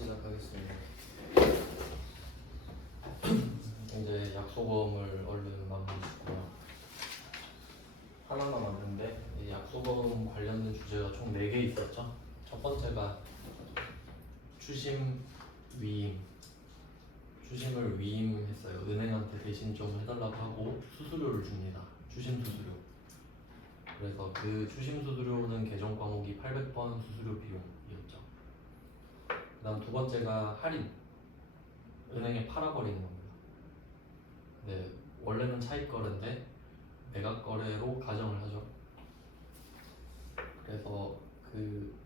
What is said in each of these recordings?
시작하겠습니다. 이제 약소거음을 얼른 마무리 짓고요. 하나만 왔는데 이 약소거음 관련된 주제가 총 4개 있었죠. 첫 번째가 추심 위임. 추심을 위임했어요. 은행한테 대신 좀 해달라고 하고 수수료를 줍니다. 추심 수수료. 그래서 그 추심 수수료는 계정 과목이 800번 수수료 비용이었죠. 그 다음 두 번째가 할인. 은행에 팔아버리는 겁니다. 네, 원래는 차익거래인데 매각거래로 가정을 하죠. 그래서 그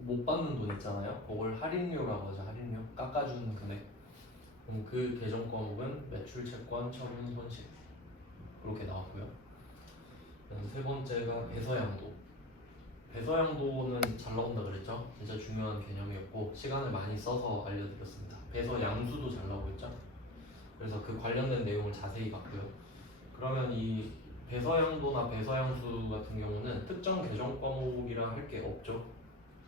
못 받는 돈 있잖아요. 그걸 할인료라고 하죠. 할인료. 깎아주는 금액. 그 계정 과목은 매출, 채권, 처분, 손실 이렇게 나왔고요. 세 번째가 배서양도. 배서양도는 잘 나온다 그랬죠. 진짜 중요한 개념이었고 시간을 많이 써서 알려드렸습니다. 배서양수도 잘 나오겠죠. 그래서 그 관련된 내용을 자세히 봤고요. 그러면 이 배서양도나 배서양수 같은 경우는 특정 계정 과목이라 할 게 없죠.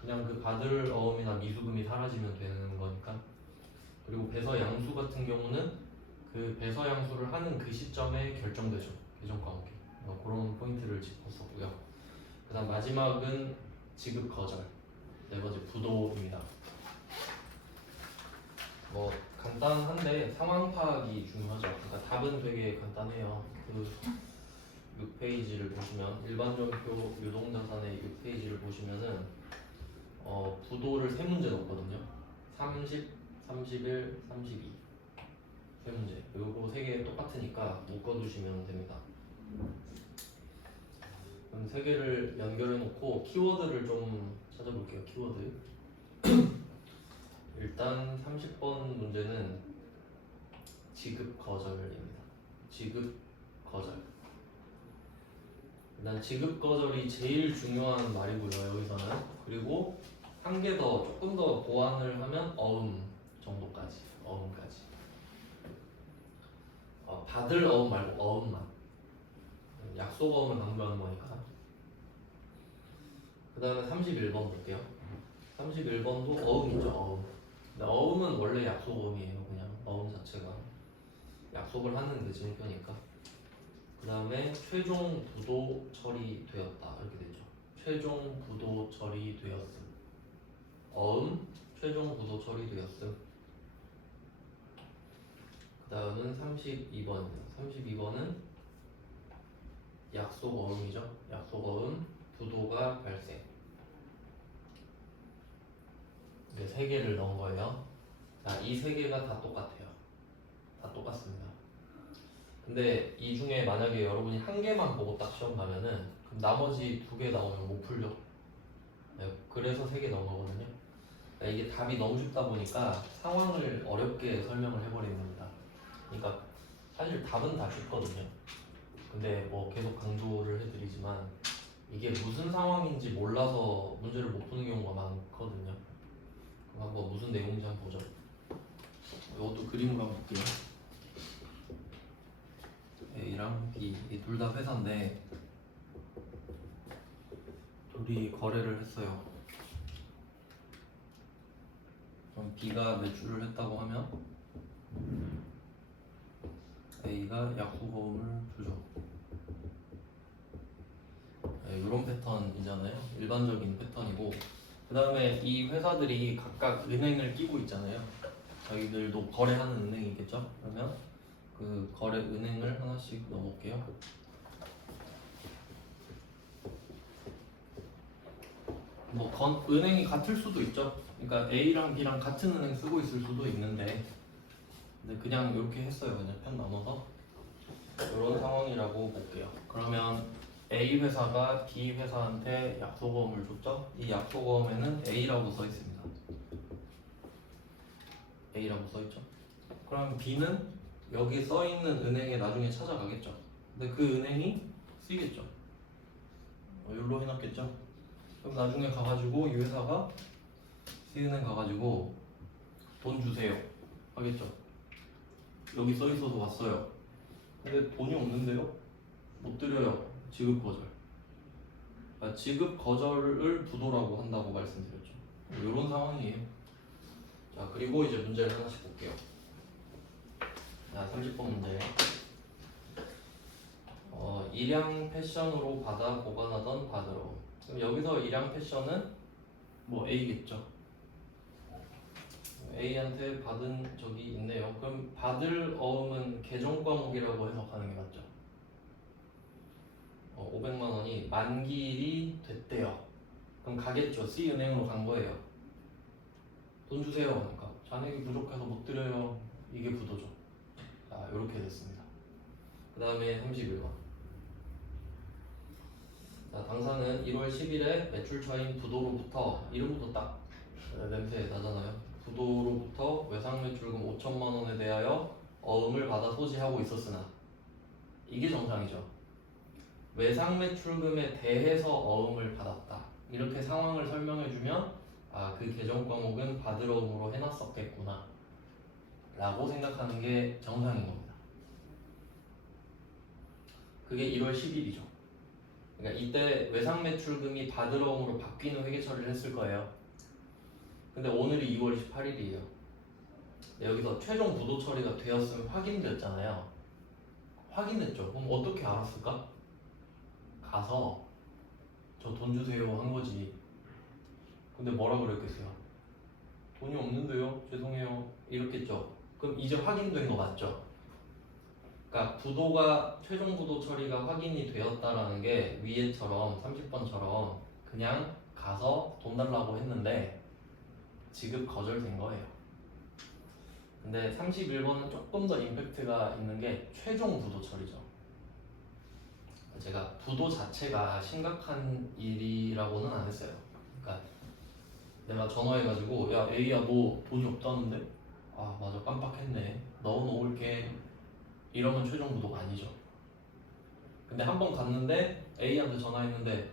그냥 그 받을 어음이나 미수금이 사라지면 되는 거니까. 그리고 배서양수 같은 경우는 그 배서양수를 하는 그 시점에 결정되죠. 계정 과목이. 그런 포인트를 짚었었고요. 그 다음 마지막은 지급 거절. 네 번째 부도입니다. 뭐 간단한데 상황 파악이 중요하죠. 그러니까 답은 되게 간단해요. 그 6페이지를 보시면 일반적표 유동자산의 6페이지를 보시면은 부도를 세 문제 넣었거든요. 30, 31, 32 세 문제. 요거 세 개 똑같으니까 묶어두시면 됩니다. 그럼 세 개를 연결해 놓고 키워드를 좀 찾아볼게요. 키워드. 일단 30번 문제는 지급 거절입니다. 지급 거절. 일단 지급 거절이 제일 중요한 말이고요. 여기서는. 그리고 한 개 더 조금 더 보완을 하면 어음 정도까지. 어음까지. 받을 어음 말고 어음만. 약속 어음을 강조하는 거니까. 그 다음에 31번 볼게요. 31번도 어음이죠. 어음. 근데 어음은 원래 약속 어음이에요. 그냥 어음 자체가 약속을 하는 늦은표니까. 그 다음에 최종 부도 처리되었다 이렇게 되죠. 최종 부도 처리되었음. 어음 최종 부도 처리되었음. 그 다음은 32번입니다. 32번은 약속 어음이죠. 약속 어음 부도가 발생. 네, 세 개를 넣은 거예요. 자, 이 세 개가 다 똑같아요. 다 똑같습니다. 근데 이 중에 만약에 여러분이 한 개만 보고 딱 시험 가면은 그럼 나머지 두 개 나오면 못 풀죠. 네, 그래서 세 개 넣은 거거든요. 그러니까 이게 답이 너무 쉽다 보니까 상황을 어렵게 설명을 해버리는 겁니다. 그러니까 사실 답은 다 쉽거든요. 근데 뭐 계속 강조를 해드리지만 이게 무슨 상황인지 몰라서 문제를 못 푸는 경우가 많거든요. 그럼 한번 무슨 내용인지 한번 보죠. 이것도 그림으로 한번 볼게요. A랑 B 이 둘 다 회사인데 둘이 거래를 했어요. 그럼 B가 매출을 했다고 하면 A가 약속어음을 주죠. 네, 이런 패턴이잖아요. 일반적인 패턴이고 그 다음에 이 회사들이 각각 은행을 끼고 있잖아요. 저희들도 거래하는 은행이겠죠. 그러면 그 거래 은행을 하나씩 넣어볼게요. 뭐 은행이 같을 수도 있죠. 그러니까 A랑 B랑 같은 은행 쓰고 있을 수도 있는데 근데 그냥 이렇게 했어요. 그냥 편 나눠서 이런 상황이라고 볼게요. 그러면 A 회사가 B 회사한테 약속어음을 줬죠. 이 약속어음에는 A라고 써 있습니다. A라고 써 있죠. 그럼 B는 여기 써 있는 은행에 나중에 찾아가겠죠. 근데 그 은행이 C겠죠. 여기로 해놨겠죠. 그럼 나중에 가가지고 이 회사가 C은행 가가지고 돈 주세요 하겠죠. 여기 써 있어서 왔어요. 근데 돈이 없는데요? 못 드려요. 지급 거절. 그러니까 지급 거절을 부도라고 한다고 말씀드렸죠. 이런 상황이에요. 자, 그리고 이제 문제를 하나씩 볼게요. 자, 30번 문제. 일양 패션으로 받아 보관하던 바드로. 그럼 여기서 일양 패션은 뭐 A겠죠. A한테 받은 적이 있네요. 그럼 받을 어음은 계정 과목이라고 해석하는 게 맞죠. 500만 원이 만기일이 됐대요. 그럼 가겠죠. C은행으로 간 거예요. 돈 주세요. 그러니까 잔액이 부족해서 못 드려요. 이게 부도죠. 자, 이렇게 됐습니다. 그 다음에 31번. 자, 당사는 1월 10일에 매출처인 부도로부터 이름부터 딱 냄새 나잖아요. 부도로부터 외상 매출금 5천만 원에 대하여 어음을 받아 소지하고 있었으나 이게 정상이죠. 외상 매출금에 대해서 어음을 받았다. 이렇게 상황을 설명해주면 그 계정 과목은 받을 어음으로 해놨었겠구나 라고 생각하는 게 정상인 겁니다. 그게 1월 10일이죠. 그러니까 이때 외상 매출금이 받을 어음으로 바뀌는 회계 처리를 했을 거예요. 근데 오늘이 2월 28일이에요. 여기서 최종 부도 처리가 되었으면 확인됐잖아요. 확인했죠. 그럼 어떻게 알았을까? 가서 저 돈 주세요 한 거지. 근데 뭐라 그랬겠어요? 돈이 없는데요? 죄송해요. 이렇겠죠. 그럼 이제 확인된 거 맞죠? 그러니까 부도가 최종 부도 처리가 확인이 되었다라는 게 위에처럼 30번처럼 그냥 가서 돈 달라고 했는데 지급 거절된 거예요. 근데 31번은 조금 더 임팩트가 있는 게 최종 부도 처리죠. 제가 부도 자체가 심각한 일이라고는 안 했어요. 그러니까 내가 전화해가지고 야 A야 너 돈이 없다는데? 아 맞아 깜빡했네 넣어놓을게 이러면 최종 부도가 아니죠. 근데 한 번 갔는데 A한테 전화했는데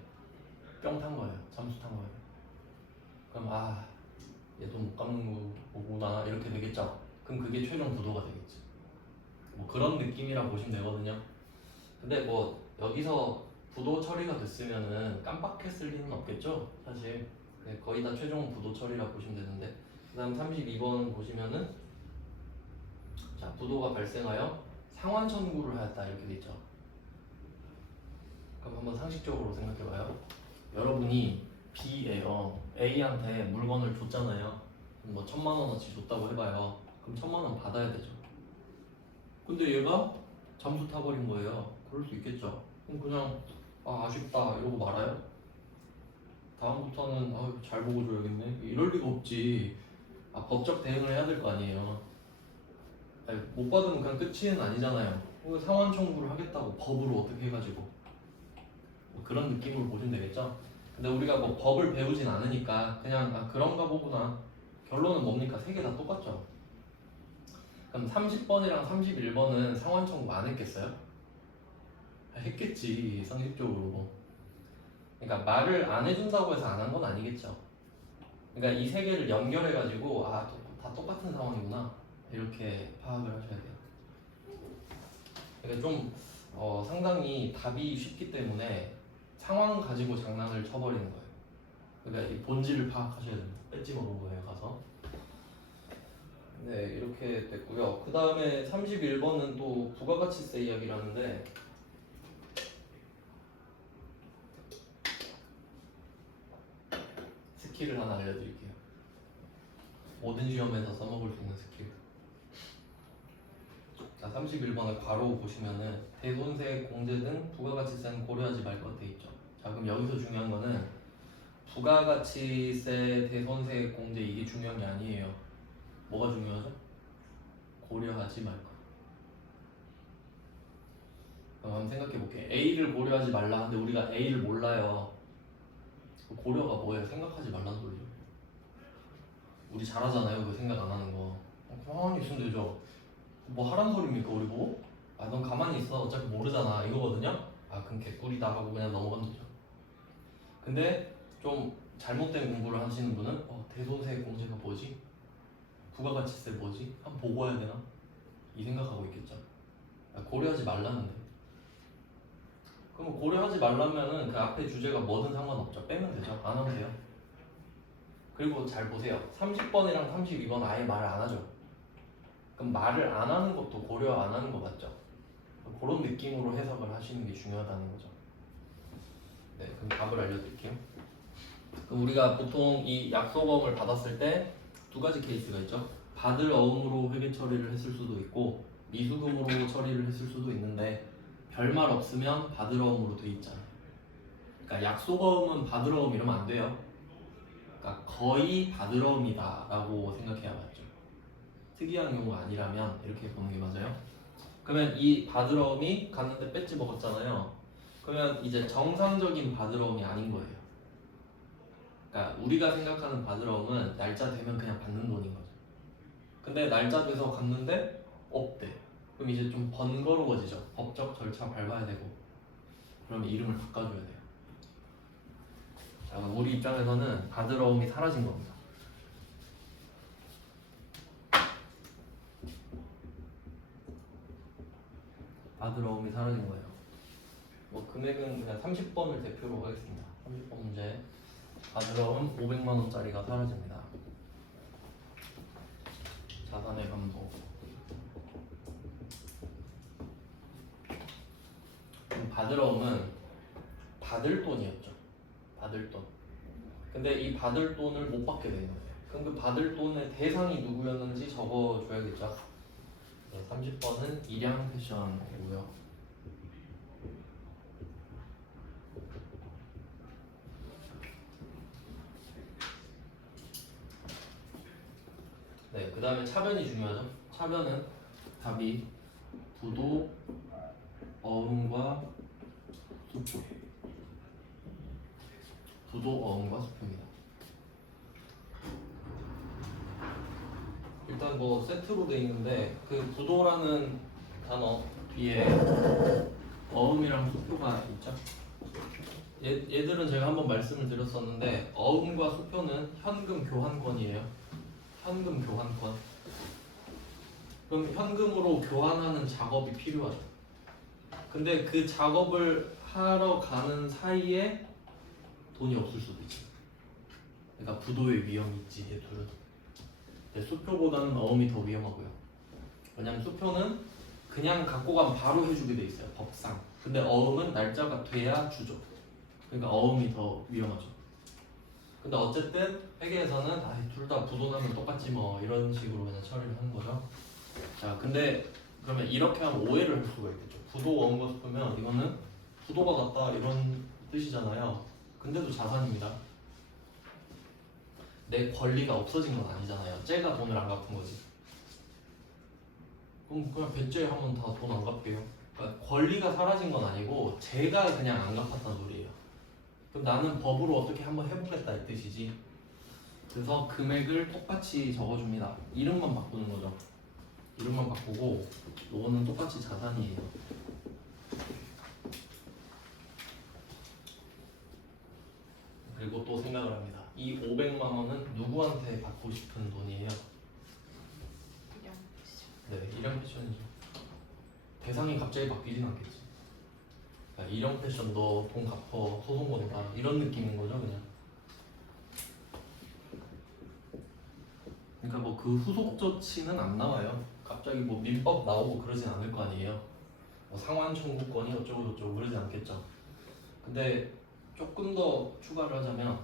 뿅 탄 거예요. 잠수 탄 거예요. 그럼 얘 돈 못 갚는 거구나 이렇게 되겠죠. 그럼 그게 최종 부도가 되겠지. 뭐 그런 느낌이라 보시면 되거든요. 근데 뭐 여기서 부도 처리가 됐으면은 깜빡했을 리는 없겠죠. 사실 거의 다 최종 부도 처리라 보시면 되는데 그 다음 32번 보시면은 자 부도가 발생하여 상환 청구를 하였다 이렇게 돼 있죠. 그럼 한번 상식적으로 생각해봐요. 여러분이 B예요. A한테 물건을 줬잖아요. 뭐 1,000만 원어치 줬다고 해봐요. 그럼 1,000만 원 받아야 되죠. 근데 얘가 잠수 타버린 거예요. 그럴 수 있겠죠. 그럼 그냥 아쉽다 이러고 말아요? 다음부터는 잘 보고 줘야겠네 이럴 리가 없지. 법적 대응을 해야 될 거 아니에요. 아니, 못 받으면 그냥 끝은 아니잖아요. 상환 청구를 하겠다고 법으로 어떻게 해가지고 뭐 그런 느낌으로 보시면 되겠죠. 근데 우리가 뭐 법을 배우진 않으니까 그냥 그런가 보구나. 결론은 뭡니까? 세 개 다 똑같죠. 그럼 30번이랑 31번은 상환 청구 안 했겠어요? 했겠지 상식적으로. 그러니까 말을 안 해준다고 해서 안 한 건 아니겠죠. 그러니까 이 세 개를 연결해가지고 다 똑같은 상황이구나 이렇게 파악을 하셔야 돼요. 그러니까 좀 상당히 답이 쉽기 때문에 상황 가지고 장난을 쳐버리는 거예요. 그러니까 이 본질을 파악하셔야 됩니다. 뺏지 먹은 거예요 가서. 네 이렇게 됐고요. 그 다음에 31번은 또 부가가치세 이야기라는데 스킬을 하나 알려드릴게요. 모든 시험에서 써먹을 수 있는 스킬. 자 31번을 바로 보시면은 대손세, 공제 등 부가가치세는 고려하지 말 것 돼 있죠. 자 그럼 여기서 중요한 거는 부가가치세, 대손세, 공제 이게 중요한 게 아니에요. 뭐가 중요하죠? 고려하지 말 것. 그럼 한번 생각해 볼게요. A를 고려하지 말라 하는데 우리가 A를 몰라요. 고려가 뭐예요? 생각하지 말라는 소리죠. 우리 잘하잖아요. 그 생각 안 하는 거. 가만히 있으면 되죠. 뭐 하란 소리입니까 우리 보고? 넌 가만히 있어. 어차피 모르잖아. 이거거든요. 그럼 개꿀이다 하고 그냥 넘어가면 되죠. 근데 좀 잘못된 공부를 하시는 분은 대손세 공제가 뭐지? 부가가치세 뭐지? 한번 보고 와야 되나? 이 생각하고 있겠죠. 고려하지 말라는데. 그럼 고려하지 말라면은 그 앞에 주제가 뭐든 상관없죠. 빼면 되죠. 안 하면 돼요. 그리고 잘 보세요. 30번이랑 32번 아예 말을 안 하죠. 그럼 말을 안 하는 것도 고려 안 하는 거 맞죠? 그런 느낌으로 해석을 하시는 게 중요하다는 거죠. 네, 그럼 답을 알려드릴게요. 그럼 우리가 보통 이 약속어음을 받았을 때 두 가지 케이스가 있죠. 받을 어음으로 회계 처리를 했을 수도 있고 미수금으로 처리를 했을 수도 있는데 별말 없으면 받을 어음으로 돼 있잖아요. 그러니까 약속어음은 받을 어음 이러면 안 돼요. 그러니까 거의 받을 어음이다 라고 생각해야 맞죠. 특이한 경우가 아니라면 이렇게 보는 게 맞아요. 그러면 이 받을 어음이 갔는데 배지 먹었잖아요. 그러면 이제 정상적인 받을 어음이 아닌 거예요. 그러니까 우리가 생각하는 받을 어음은 날짜 되면 그냥 받는 돈인 거죠. 근데 날짜 돼서 갔는데 없대. 그럼 이제 좀 번거로워지죠. 법적 절차 밟아야 되고. 그러면 이름을 바꿔줘야 돼요. 자, 그럼 우리 입장에서는 받을 어음이 사라진 겁니다. 받을 어음이 사라진 거예요. 뭐 금액은 그냥 30번을 대표로 하겠습니다. 30번 문제. 받을 어음 500만 원짜리가 사라집니다. 자산의 감소. 받을 어음은 받을 돈이었죠. 받을 돈. 근데 이 받을 돈을 못 받게 되는 거예요. 그럼 그 받을 돈의 대상이 누구였는지 적어줘야겠죠. 30번은 일양 패션이고요. 네, 그 다음에 차변이 중요하죠. 차변은 답이 부도, 어음과 수표. 부도, 어음과 수표입니다. 일단 뭐 세트로 돼 있는데 그 부도라는 단어 뒤에 어음이랑 수표가 있죠. 얘들은 제가 한번 말씀을 드렸었는데 어음과 수표는 현금 교환권이에요. 현금 교환권. 그럼 현금으로 교환하는 작업이 필요하죠. 근데 그 작업을 하러 가는 사이에 돈이 없을 수도 있죠. 그러니까 부도의 위험이 있지, 얘 둘은. 근데 수표보다는 어음이 더 위험하고요. 왜냐면 수표는 그냥 갖고 가면 바로 해주게 돼 있어요, 법상. 근데 어음은 날짜가 돼야 주죠. 그러니까 어음이 더 위험하죠. 근데 어쨌든 회계에서는 둘 다 부도 나면 똑같지 뭐 이런 식으로 그냥 처리를 하는 거죠. 자, 근데 그러면 이렇게 하면 오해를 할 수가 있겠죠. 부도 어음과 수표면 이거는 부도가 같다 이런 뜻이잖아요. 근데도 자산입니다. 내 권리가 없어진 건 아니잖아요. 쟤가 돈을 안 갚은 거지. 그럼 그냥 배째하면 다 돈 안 갚게요. 그러니까 권리가 사라진 건 아니고 쟤가 그냥 안 갚았다는 소리예요. 그럼 나는 법으로 어떻게 한번 해보겠다 이 뜻이지. 그래서 금액을 똑같이 적어줍니다. 이름만 바꾸는 거죠. 이름만 바꾸고 요거는 똑같이 자산이에요. 그리고 또 생각을 합니다. 이 500만 원은 누구한테 받고 싶은 돈이에요? 네, 일양 패션이죠. 대상이 갑자기 바뀌진 않겠지. 그러니까 일양 패션도 돈 갚어 소송 건다 이런 느낌인 거죠, 그냥. 그러니까 뭐 그 후속 조치는 안 나와요. 갑자기 뭐 민법 나오고 그러진 않을 거 아니에요. 뭐 상환 청구권이 어쩌고 저쩌고 그러지 않겠죠. 근데 조금 더 추가를 하자면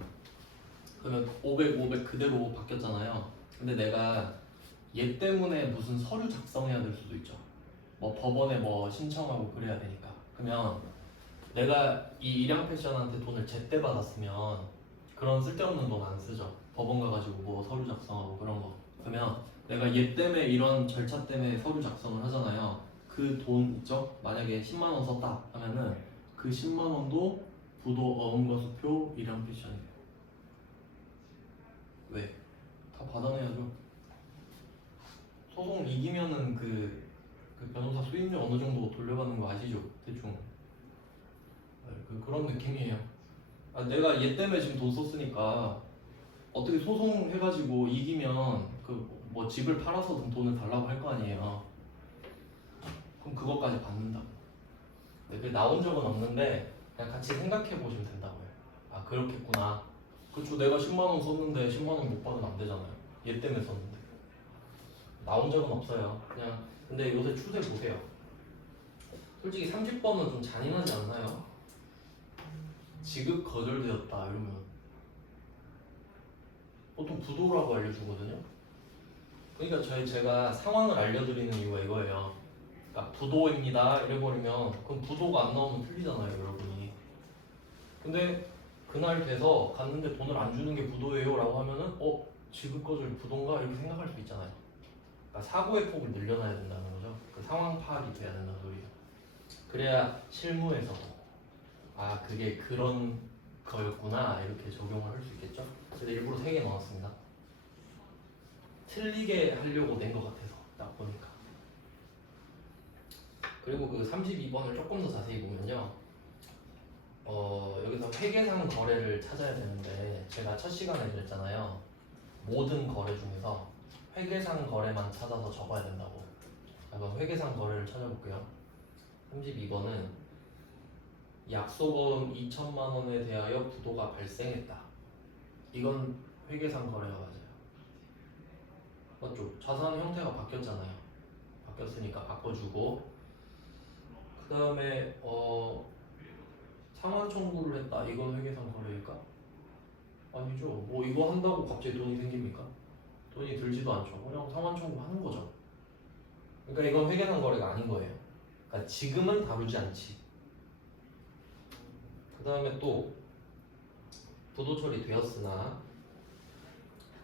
그러면 500 그대로 바뀌었잖아요. 근데 내가 얘 때문에 무슨 서류 작성해야 될 수도 있죠. 뭐 법원에 뭐 신청하고 그래야 되니까. 그러면 내가 이 일양 패션한테 돈을 제때 받았으면 그런 쓸데없는 돈 안 쓰죠. 법원 가가지고 뭐 서류 작성하고 그런 거. 그러면 내가 얘 때문에 이런 절차 때문에 서류 작성을 하잖아요. 그 돈 있죠? 만약에 10만 원 썼다 하면은 그 10만 원도 부도 어음과 수표 일양 패션이에요. 왜? 다 받아내야죠. 소송 이기면은 그 변호사 수임료 어느 정도 돌려받는 거 아시죠? 대충. 그런 느낌이에요. 내가 얘 때문에 지금 돈 썼으니까 어떻게 소송해가지고 이기면 그 뭐 집을 팔아서든 돈을 달라고 할 거 아니에요. 그럼 그것까지 받는다. 네, 나온 적은 없는데 그냥 같이 생각해 보시면 된다고요. 아, 그렇겠구나. 그쵸. 내가 10만 원 썼는데 10만 원 못 받으면 안 되잖아요. 얘 때문에 썼는데. 나온 적은 없어요. 그냥 근데 요새 추세 보세요. 솔직히 30번은 좀 잔인하지 않나요? 지급 거절되었다 이러면 보통 부도라고 알려주거든요. 그러니까 제가 상황을 알려드리는 이유가 이거예요. 그러니까 부도입니다 이래버리면 그럼 부도가 안 나오면 틀리잖아요 여러분이. 근데 그날 돼서 갔는데 돈을 안 주는 게 부도예요 라고 하면은 지급 거절 부도인가 이렇게 생각할 수 있잖아요. 그러니까 사고의 폭을 늘려놔야 된다는 거죠. 그 상황 파악이 돼야 된다는 소리예요. 그래야 실무에서도 그게 그런 거였구나 이렇게 적용을 할 수 있겠죠. 그래서 일부러 3개 넣었습니다. 틀리게 하려고 낸 것 같아서 딱 보니까. 그리고 그 32번을 조금 더 자세히 보면요. 여기서 회계상 거래를 찾아야 되는데 제가 첫 시간에 그랬잖아요. 모든 거래 중에서 회계상 거래만 찾아서 적어야 된다고. 그럼 회계상 거래를 찾아볼게요. 32번은 약소보험 2천만 원에 대하여 부도가 발생했다. 이건 회계상 거래가 맞아요. 맞죠? 자산 형태가 바뀌었잖아요. 바뀌었으니까 바꿔주고 그 다음에 상환 청구를 했다. 이건 회계상 거래일까? 아니죠. 뭐 이거 한다고 갑자기 돈이 생깁니까? 돈이 들지도 않죠. 그냥 상환 청구하는 거죠. 그러니까 이건 회계상 거래가 아닌 거예요. 그러니까 지금은 다루지 않지. 그 다음에 또 부도 처리되었으나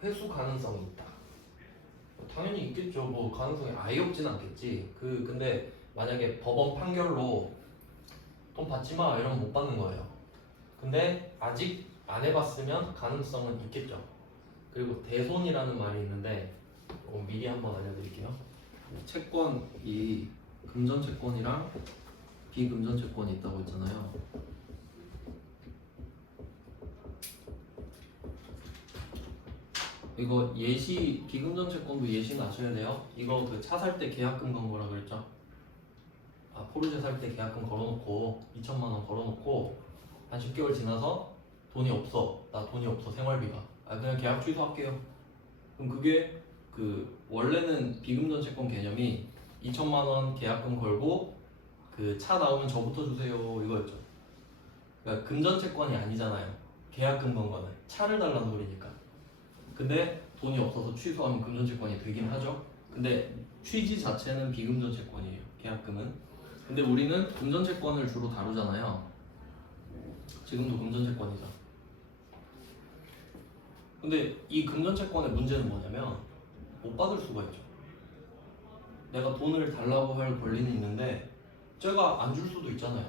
회수 가능성이 있다. 당연히 있겠죠. 뭐 가능성이 아예 없진 않겠지. 근데 만약에 법원 판결로 돈 받지 마 이러면 못 받는 거예요. 근데 아직 안 해봤으면 가능성은 있겠죠. 그리고 대손이라는 말이 있는데 미리 한번 알려드릴게요. 채권이 금전 채권이랑 비금전 채권이 있다고 했잖아요. 이거 예시 비금전 채권도 예시는 아셔야 돼요. 이거 그 차 살 때 계약금 건 거라 그랬죠. 포르쉐 살 때 계약금 걸어놓고 2천만 원 걸어놓고 한 10개월 지나서 돈이 없어. 나 돈이 없어 생활비가. 그냥 계약 취소할게요. 그럼 그게 원래는 비금전 채권 개념이 2천만 원 계약금 걸고 그 차 나오면 저부터 주세요 이거였죠. 그러니까 금전 채권이 아니잖아요. 계약금 건 거는 차를 달라는 소리니까. 근데 돈이 없어서 취소하면 금전 채권이 되긴 하죠. 근데 취지 자체는 비금전 채권이에요. 계약금은. 근데 우리는 금전 채권을 주로 다루잖아요. 지금도 금전 채권이죠. 근데 이 금전 채권의 문제는 뭐냐면 못 받을 수가 있죠. 내가 돈을 달라고 할 권리는 있는데 제가 안 줄 수도 있잖아요.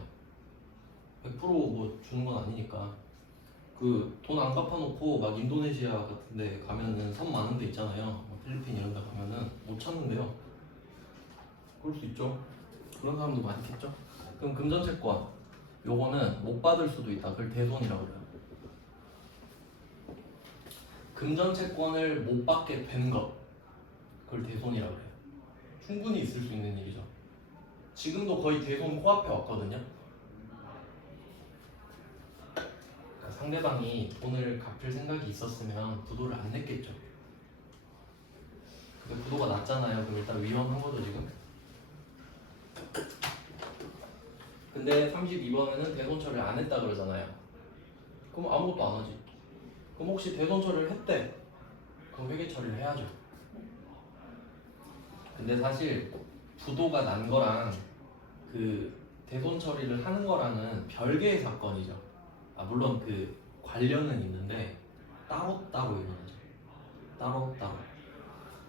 100%뭐 주는 건 아니니까. 돈 안 갚아놓고 막 인도네시아 같은데 가면은 섬 많은 데 있잖아요. 필리핀 이런 데 가면은 못 찾는데요. 그럴 수 있죠. 그런 사람도 많겠죠. 그럼 금전채권 요거는 못 받을 수도 있다. 그걸 대손이라고 그래요. 금전채권을 못 받게 된 것, 그걸 대손이라고 해요. 충분히 있을 수 있는 일이죠. 지금도 거의 대손 코앞에 왔거든요. 그러니까 상대방이 돈을 갚을 생각이 있었으면 부도를 안 냈겠죠. 근데 부도가 났잖아요. 그럼 일단 위험한 거죠 지금. 근데 32번에는 대손 처리를 안 했다 그러잖아요. 그럼 아무것도 안 하지. 그럼 혹시 대손 처리를 했대? 그럼 회계 처리를 해야죠. 근데 사실 부도가 난 거랑 대손 처리를 하는 거랑은 별개의 사건이죠. 물론 관련은 있는데 따로따로 일어나죠. 따로따로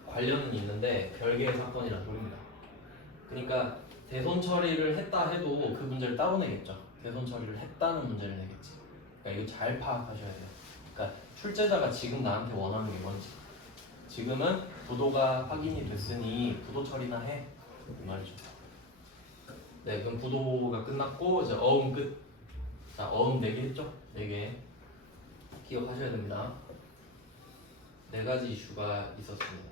관련은 있는데 별개의 사건이란 소리입니다. 그러니까 대손 처리를 했다 해도 그 문제를 따로 내겠죠. 대손 처리를 했다는 문제를 내겠지. 그러니까 이거 잘 파악하셔야 돼요. 그러니까 출제자가 지금 나한테 원하는 게 뭔지. 지금은 부도가 확인이 됐으니 부도 처리나 해. 이 말이죠. 네, 그럼 부도가 끝났고 이제 어음 끝. 자, 어음 4개 했죠? 4개 기억하셔야 됩니다. 4가지 이슈가 있었습니다.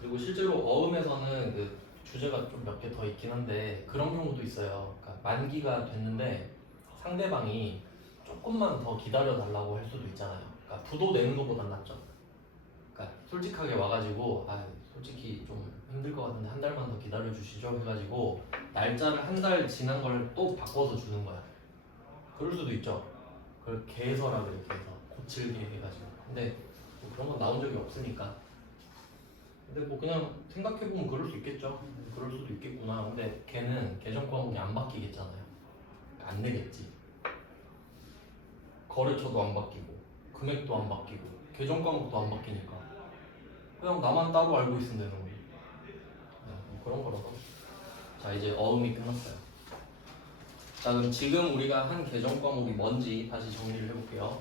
그리고 실제로 어음에서는 주제가 좀 몇 개 더 있긴 한데 그런 경우도 있어요. 그러니까 만기가 됐는데 상대방이 조금만 더 기다려 달라고 할 수도 있잖아요. 그러니까 부도 내는 것보단 낫죠. 그러니까 솔직하게 와가지고 솔직히 좀 힘들 것 같은데 한 달만 더 기다려 주시죠 해가지고 날짜를 한 달 지난 걸 또 바꿔서 주는 거야. 그럴 수도 있죠. 그걸 개서라 그래. 개서 고칠게 해가지고. 근데 뭐 그런 건 나온 적이 없으니까. 근데 뭐 그냥 생각해보면 그럴 수 있겠죠. 그럴 수도 있겠구나. 근데 걔는 계정 과목이 안 바뀌겠잖아요. 안 내겠지. 거래처도 안 바뀌고 금액도 안 바뀌고 계정 과목도 안 바뀌니까 그냥 나만 따로 알고 있으면 되는 거지. 뭐 그런 거라서. 자, 이제 어음이 끝났어요. 자, 그럼 지금 우리가 한 계정 과목이 뭔지 다시 정리를 해볼게요.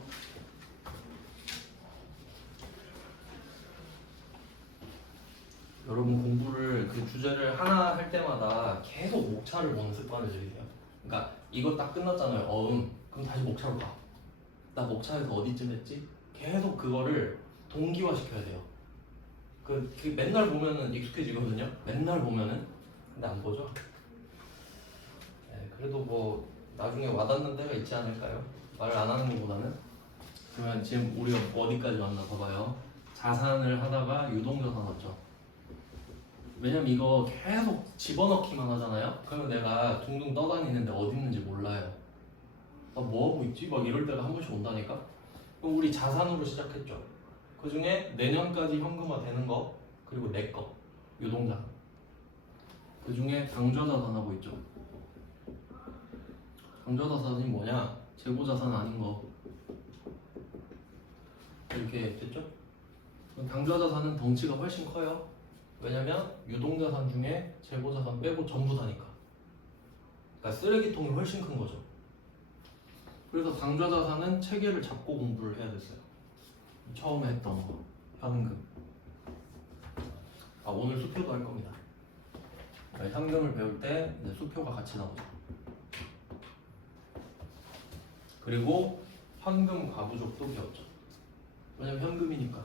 여러분 공부를 그 주제를 하나 할 때마다 계속 목차를 보는 습관을 들이세요. 그러니까 이거 딱 끝났잖아요. 어음. 그럼 다시 목차로 가. 나 목차에서 어디쯤 했지? 계속 그거를 동기화 시켜야 돼요. 그 맨날 보면은 익숙해지거든요. 맨날 보면은. 근데 안 보죠. 네, 그래도 뭐 나중에 와닿는 때가 있지 않을까요? 말을 안 하는 것보다는. 그러면 지금 우리가 어디까지 왔나 봐봐요. 자산을 하다가 유동자산 왔죠. 왜냐면 이거 계속 집어넣기만 하잖아요. 그러면 내가 둥둥 떠다니는데 어디 있는지 몰라요. 나 뭐하고 있지? 막 이럴 때가 한 번씩 온다니까. 그럼 우리 자산으로 시작했죠. 그 중에 내년까지 현금화 되는 거, 그리고 내 거, 유동자산. 그 중에 당좌자산하고 있죠. 당좌자산이 뭐냐? 재고자산 아닌 거. 이렇게 됐죠? 당좌자산은 덩치가 훨씬 커요. 왜냐면 유동자산 중에 재고자산 빼고 전부 다니까. 그러니까 쓰레기통이 훨씬 큰 거죠. 그래서 당좌자산은 체계를 잡고 공부를 해야 됐어요. 처음에 했던 거, 현금. 오늘 수표도 할 겁니다. 그러니까 현금을 배울 때 이제 수표가 같이 나오죠. 그리고 현금 과부족도 배웠죠. 왜냐면 현금이니까.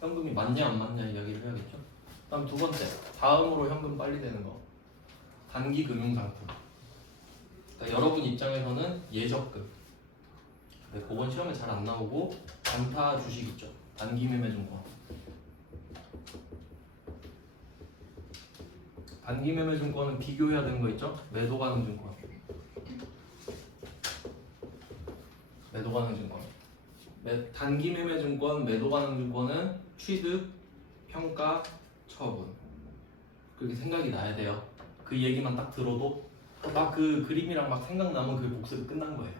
현금이 맞냐 안 맞냐 이야기를 해야겠죠. 다음 두 번째, 다음으로 현금 빨리 되는 거, 단기 금융상품. 그러니까 여러분 입장에서는 예적금. 근데 그건 시험에 잘 안 나오고 단타 주식 있죠. 단기 매매 증권. 단기 매매 증권은 비교해야 되는 거 있죠. 매도 가능 증권. 매도 가능 증권. 단기 매매 증권, 매도 가능 증권은 취득, 평가, 처분. 그렇게 생각이 나야 돼요. 그 얘기만 딱 들어도 막 그 그림이랑 막 생각나면 그 복습이 끝난 거예요.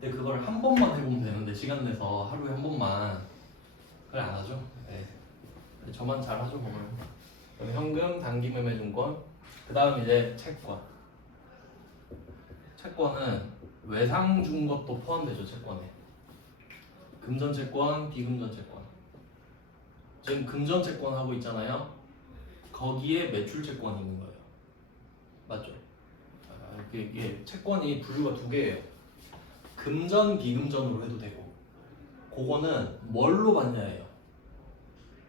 근데 그걸 한 번만 해보면 되는데 시간 내서 하루에 한 번만 그걸 안 하죠. 네. 저만 잘 하죠 그걸. 그럼 현금, 단기 매매 증권. 그 다음 이제 채권. 채권은 외상 준 것도 포함되죠. 채권에 금전채권, 비금전채권. 지금 금전채권 하고 있잖아요. 거기에 매출채권이 있는 거예요. 맞죠? 이게 채권이 분류가 두 개예요. 금전, 비금전으로 해도 되고, 그거는 뭘로 받냐예요.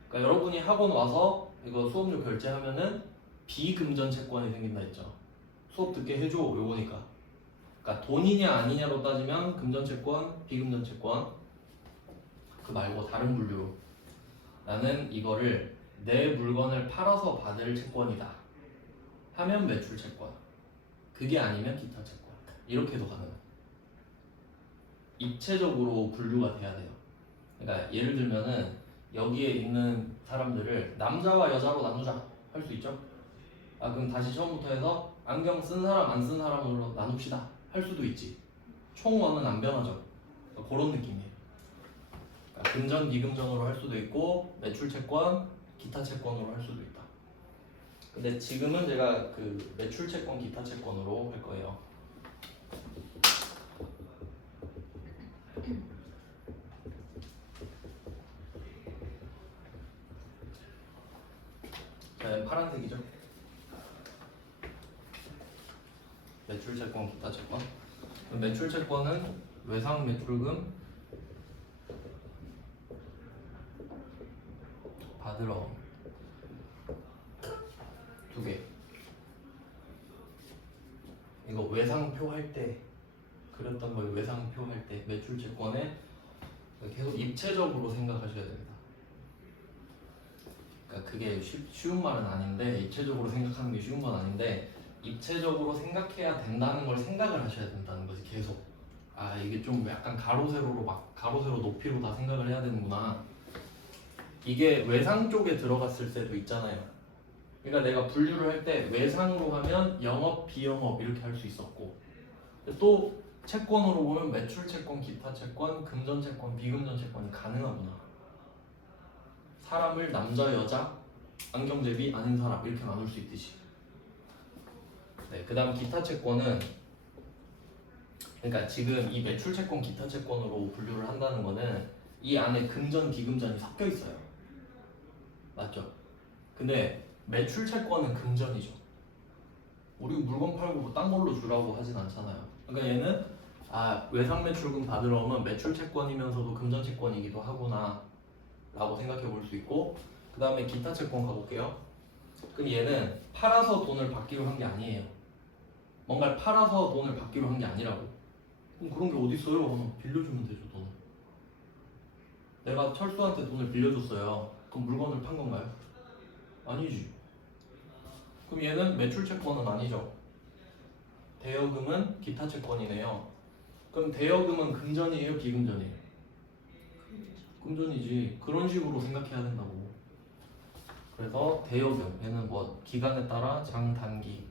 그러니까 여러분이 학원 와서 이거 수업료 결제하면은 비금전 채권이 생긴다 했죠. 수업 듣게 해줘 요거니까. 그러니까 돈이냐 아니냐로 따지면 금전 채권, 비금전 채권. 그 말고 다른 분류. 나는 이거를 내 물건을 팔아서 받을 채권이다 하면 매출 채권. 그게 아니면 기타 채권. 이렇게도 가능해요. 입체적으로 분류가 돼야 돼요. 그러니까 예를 들면은 여기에 있는 사람들을 남자와 여자로 나누자 할 수 있죠. 그럼 다시 처음부터 해서 안경 쓴 사람 안 쓴 사람으로 나눕시다 할 수도 있지. 총원은 안 변하죠. 그러니까 그런 느낌이에요. 그러니까 금전, 비금전으로 할 수도 있고 매출 채권, 기타 채권으로 할 수도 있다. 근데 지금은 제가 그 매출 채권, 기타 채권으로 할 거예요. 자, 파란색이죠. 매출 채권, 기타 채권. 매출 채권은 외상 매출금 받으러 두 개. 이거 외상표 할 때 그렸던 걸 외상표 할 때 매출 채권에 계속 입체적으로 생각하셔야 됩니다. 그러니까 그게 쉬운 말은 아닌데, 입체적으로 생각하는 게 쉬운 건 아닌데, 입체적으로 생각해야 된다는 걸 생각을 하셔야 된다는 거지. 계속 이게 좀 약간 가로 세로 높이로 다 생각을 해야 되는구나. 이게 외상 쪽에 들어갔을 때도 있잖아요. 그러니까 내가 분류를 할 때 외상으로 하면 영업, 비영업 이렇게 할 수 있었고, 또 채권으로 보면 매출 채권, 기타 채권, 금전 채권, 비금전 채권이 가능하구나. 사람을 남자, 여자, 안경제비, 아닌 사람 이렇게 나눌 수 있듯이. 네, 그 다음 기타 채권은, 그러니까 지금 이 매출 채권, 기타 채권으로 분류를 한다는 거는 이 안에 금전, 비금전이 섞여 있어요. 맞죠? 근데 매출 채권은 금전이죠. 우리 물건 팔고 뭐 딴 걸로 주라고 하진 않잖아요. 그러니까 얘는 외상 매출금 받으러 오면 매출 채권이면서도 금전 채권이기도 하구나 라고 생각해 볼 수 있고, 그 다음에 기타 채권 가볼게요. 그럼 얘는 팔아서 돈을 받기로 한 게 아니에요. 뭔가를 팔아서 돈을 받기로 한 게 아니라고. 그럼 그런 게 어디 있어요? 빌려주면 되죠. 돈. 내가 철수한테 돈을 빌려줬어요. 그럼 물건을 판 건가요? 아니지. 그럼 얘는 매출 채권은 아니죠. 대여금은 기타 채권이네요. 그럼 대여금은 금전이에요, 비금전이에요? 금전이지. 그런 식으로 생각해야 된다고. 그래서 대여금, 얘는 뭐 기간에 따라 장, 단기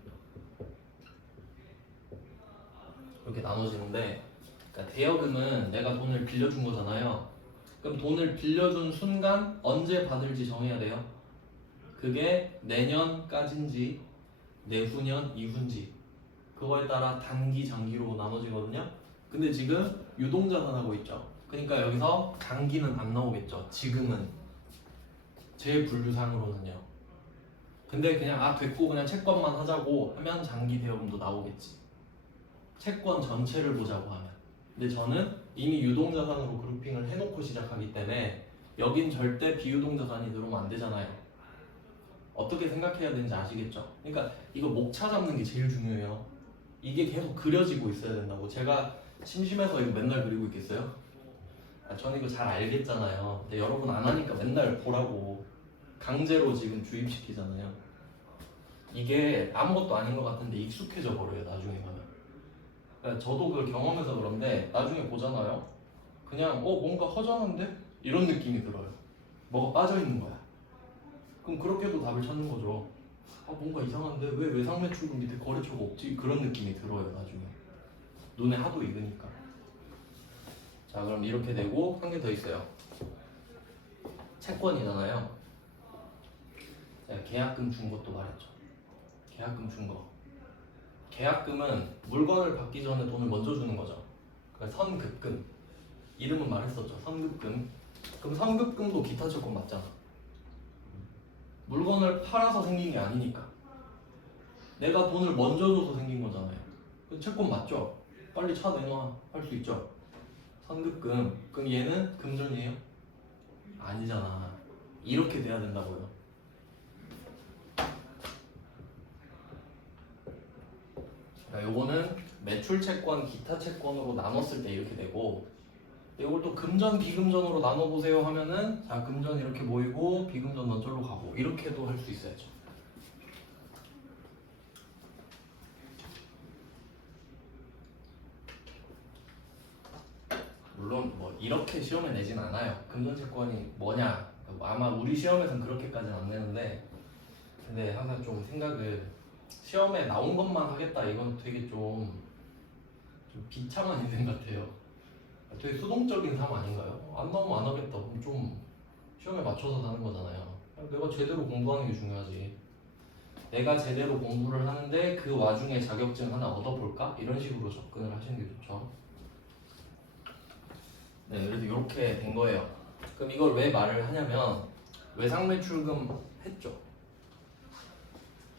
이렇게 나눠지는데, 그러니까 대여금은 내가 돈을 빌려준 거잖아요. 그럼 돈을 빌려준 순간 언제 받을지 정해야 돼요. 그게 내년까지인지 내후년 이후인지 그거에 따라 단기, 장기로 나눠지거든요. 근데 지금 유동자산하고 있죠. 그러니까 여기서 장기는 안 나오겠죠. 지금은 제 분류상으로는요. 근데 그냥 됐고 그냥 채권만 하자고 하면 장기 대여금도 나오겠지. 채권 전체를 보자고 하면. 근데 저는 이미 유동자산으로 그룹핑을 해놓고 시작하기 때문에 여긴 절대 비유동자산이 들어오면 안 되잖아요. 어떻게 생각해야 되는지 아시겠죠? 그러니까 이거 목차 잡는 게 제일 중요해요. 이게 계속 그려지고 있어야 된다고. 제가 심심해서 이거 맨날 그리고 있겠어요? 저는 이거 잘 알겠잖아요. 근데 여러분 안 하니까 맨날 보라고 강제로 지금 주입시키잖아요. 이게 아무것도 아닌 것 같은데 익숙해져 버려요, 나중에 가면. 그러니까 저도 그걸 경험해서 그런데 나중에 보잖아요. 그냥 뭔가 허전한데? 이런 느낌이 들어요. 뭐가 빠져 있는 거야. 그럼 그렇게도 답을 찾는 거죠. 뭔가 이상한데 왜 외상매출금 밑에 거래처가 없지? 그런 느낌이 들어요, 나중에. 눈에 하도 익으니까. 자, 그럼 이렇게 되고 한 개 더 있어요. 채권이잖아요. 제가 계약금 준 것도 말했죠. 계약금 준 거. 계약금은 물건을 받기 전에 돈을 먼저 주는 거죠. 그러니까 선급금. 이름은 말했었죠. 선급금. 그럼 선급금도 기타 채권 맞잖아. 물건을 팔아서 생긴 게 아니니까. 내가 돈을 먼저 줘서 생긴 거잖아요. 채권 맞죠? 빨리 차 내놔 할 수 있죠. 선급금. 그럼 얘는 금전이에요? 아니잖아. 이렇게 돼야 된다고요. 그러니까 요거는 매출 채권, 기타 채권으로 나눴을 때 이렇게 되고, 이걸 또 금전, 비금전으로 나눠보세요 하면은 자, 금전 이렇게 모이고 비금전 어쩔로 가고 이렇게도 할 수 있어야죠. 물론 뭐 이렇게 시험에 내진 않아요. 금전 채권이 뭐냐, 아마 우리 시험에서는 그렇게까지는 안 내는데, 근데 항상 좀 생각을 시험에 나온 것만 하겠다 이건 되게 좀 비참한 인생 같아요. 되게 수동적인 삶 아닌가요? 안 나오면 안 하겠다. 그럼 좀 시험에 맞춰서 사는 거잖아요. 내가 제대로 공부하는 게 중요하지. 내가 제대로 공부를 하는데 그 와중에 자격증 하나 얻어볼까? 이런 식으로 접근을 하시는 게 좋죠. 네, 그래서 이렇게 된 거예요. 그럼 이걸 왜 말을 하냐면 외상매출금 했죠.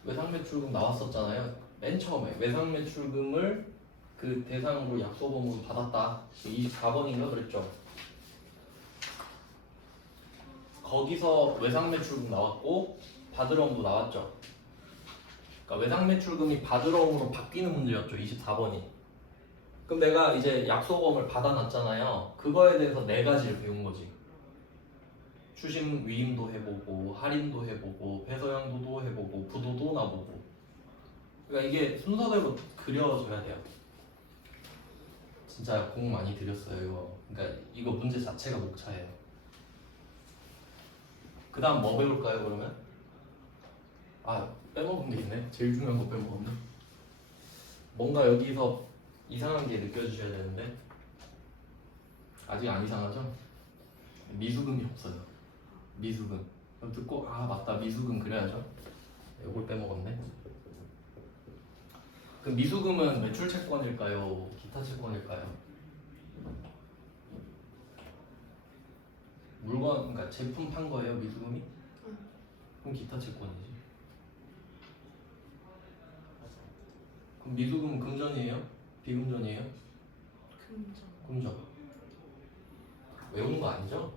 외상매출금 나왔었잖아요. 맨 처음에 외상매출금을 그 대상으로 약소범으로 받았다. 24번인가 그랬죠. 거기서 외상매출금 나왔고 받으러옴도 나왔죠. 그러니까 외상매출금이 받으러옴으로 바뀌는 문제였죠. 24번이. 그럼 내가 이제 약소범을 받아놨잖아요. 그거에 대해서 네 가지를 배운 거지. 추심 위임도 해보고 할인도 해보고 배서양도도 해보고 부도도 나보고. 그러니까 이게 순서대로 그려져야 돼요. 진짜 공 많이 들였어요 이거. 그러니까 이거 문제 자체가 목차예요. 그 다음 뭐 배울까요 그러면? 아 빼먹은 게 있네. 제일 중요한 거 빼먹었네. 뭔가 여기서 이상한 게 느껴지셔야 되는데 아직 안 이상하죠? 미수금이 없어요. 미수금. 그럼 듣고 아 맞다 미수금 그래야죠. 이걸 빼먹었네. 그 미수금은 매출 채권일까요? 기타 채권일까요? 물건 그러니까 제품 판 거예요 미수금이? 그럼 기타 채권이지. 그럼 미수금은 금전이에요? 비금전이에요? 금전. 금전. 외우는 거 아니죠?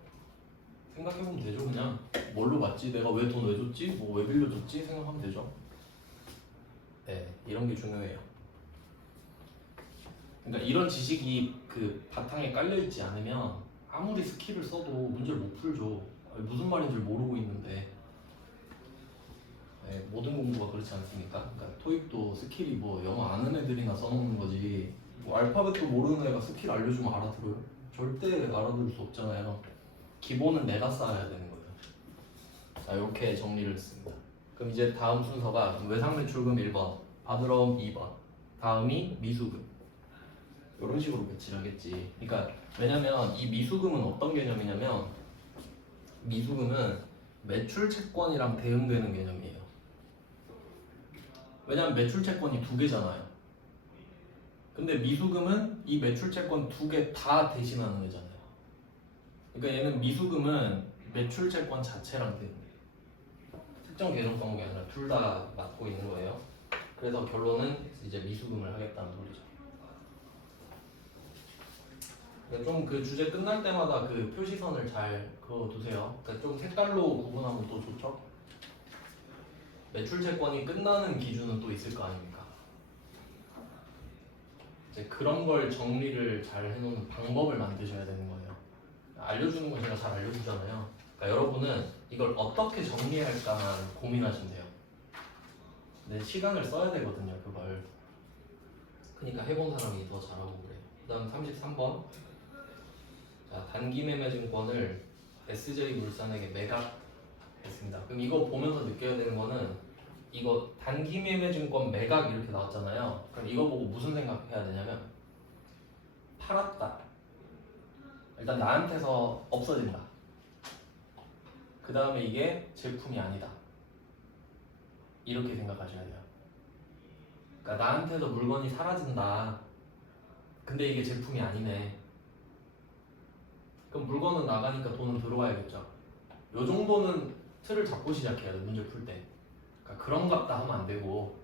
생각해보면 되죠 그냥. 뭘로 받지? 내가 왜 돈 왜 줬지? 뭐 왜 빌려줬지? 생각하면 되죠. 네, 이런 게 중요해요. 그러니까 이런 지식이 그 바탕에 깔려있지 않으면 아무리 스킬을 써도 문제를 못 풀죠. 무슨 말인지 모르고 있는데. 네, 모든 공부가 그렇지 않습니까? 그러니까 토익도 스킬이 뭐 영어 아는 애들이나 써놓는 거지 뭐 알파벳도 모르는 애가 스킬 알려주면 알아들어요? 절대 알아들을 수 없잖아요. 기본은 내가 쌓아야 되는 거예요. 자, 이렇게 정리를 했습니다. 그럼 이제 다음 순서가 외상매출금 1번, 받으러 2번, 다음이 미수금. 이런 식으로 배치를 하겠지. 그러니까 왜냐면 이 미수금은 어떤 개념이냐면 미수금은 매출 채권이랑 대응되는 개념이에요. 왜냐면 매출 채권이 두 개잖아요. 근데 미수금은 이 매출 채권 두 개 다 대신하는 거잖아요. 그러니까 얘는 미수금은 매출 채권 자체랑 대응돼요. 특정 계정 과목이 아니라 둘 다 맡고 있는 거예요. 그래서 결론은 이제 미수금을 하겠다는 소리죠. 좀 그 주제 끝날 때마다 그 표시선을 잘 그어두세요. 그러니까 좀 색깔로 구분하면 또 좋죠. 매출 채권이 끝나는 기준은 또 있을 거 아닙니까? 이제 그런 걸 정리를 잘 해놓는 방법을 만드셔야 되는 거예요. 알려주는 건 제가 잘 알려주잖아요. 그러니까 여러분은 이걸 어떻게 정리할까만 고민하시면 돼요. 근데 시간을 써야 되거든요, 그걸. 그러니까 해본 사람이 더 잘하고 그래요. 그 다음 33번. 자, 단기매매증권을 SJ물산에게 매각했습니다. 그럼 이거 보면서 느껴야 되는 거는 이거 단기매매증권 매각 이렇게 나왔잖아요. 그럼 이거 보고 무슨 생각해야 되냐면 팔았다. 일단 나한테서 없어진다. 그 다음에 이게 제품이 아니다. 이렇게 생각하셔야 돼요. 그러니까 나한테서 물건이 사라진다. 근데 이게 제품이 아니네. 그럼 물건은 나가니까 돈은 들어와야겠죠. 요 정도는 틀을 잡고 시작해야 돼, 문제 풀 때. 그러니까 그런갑다 하면 안 되고,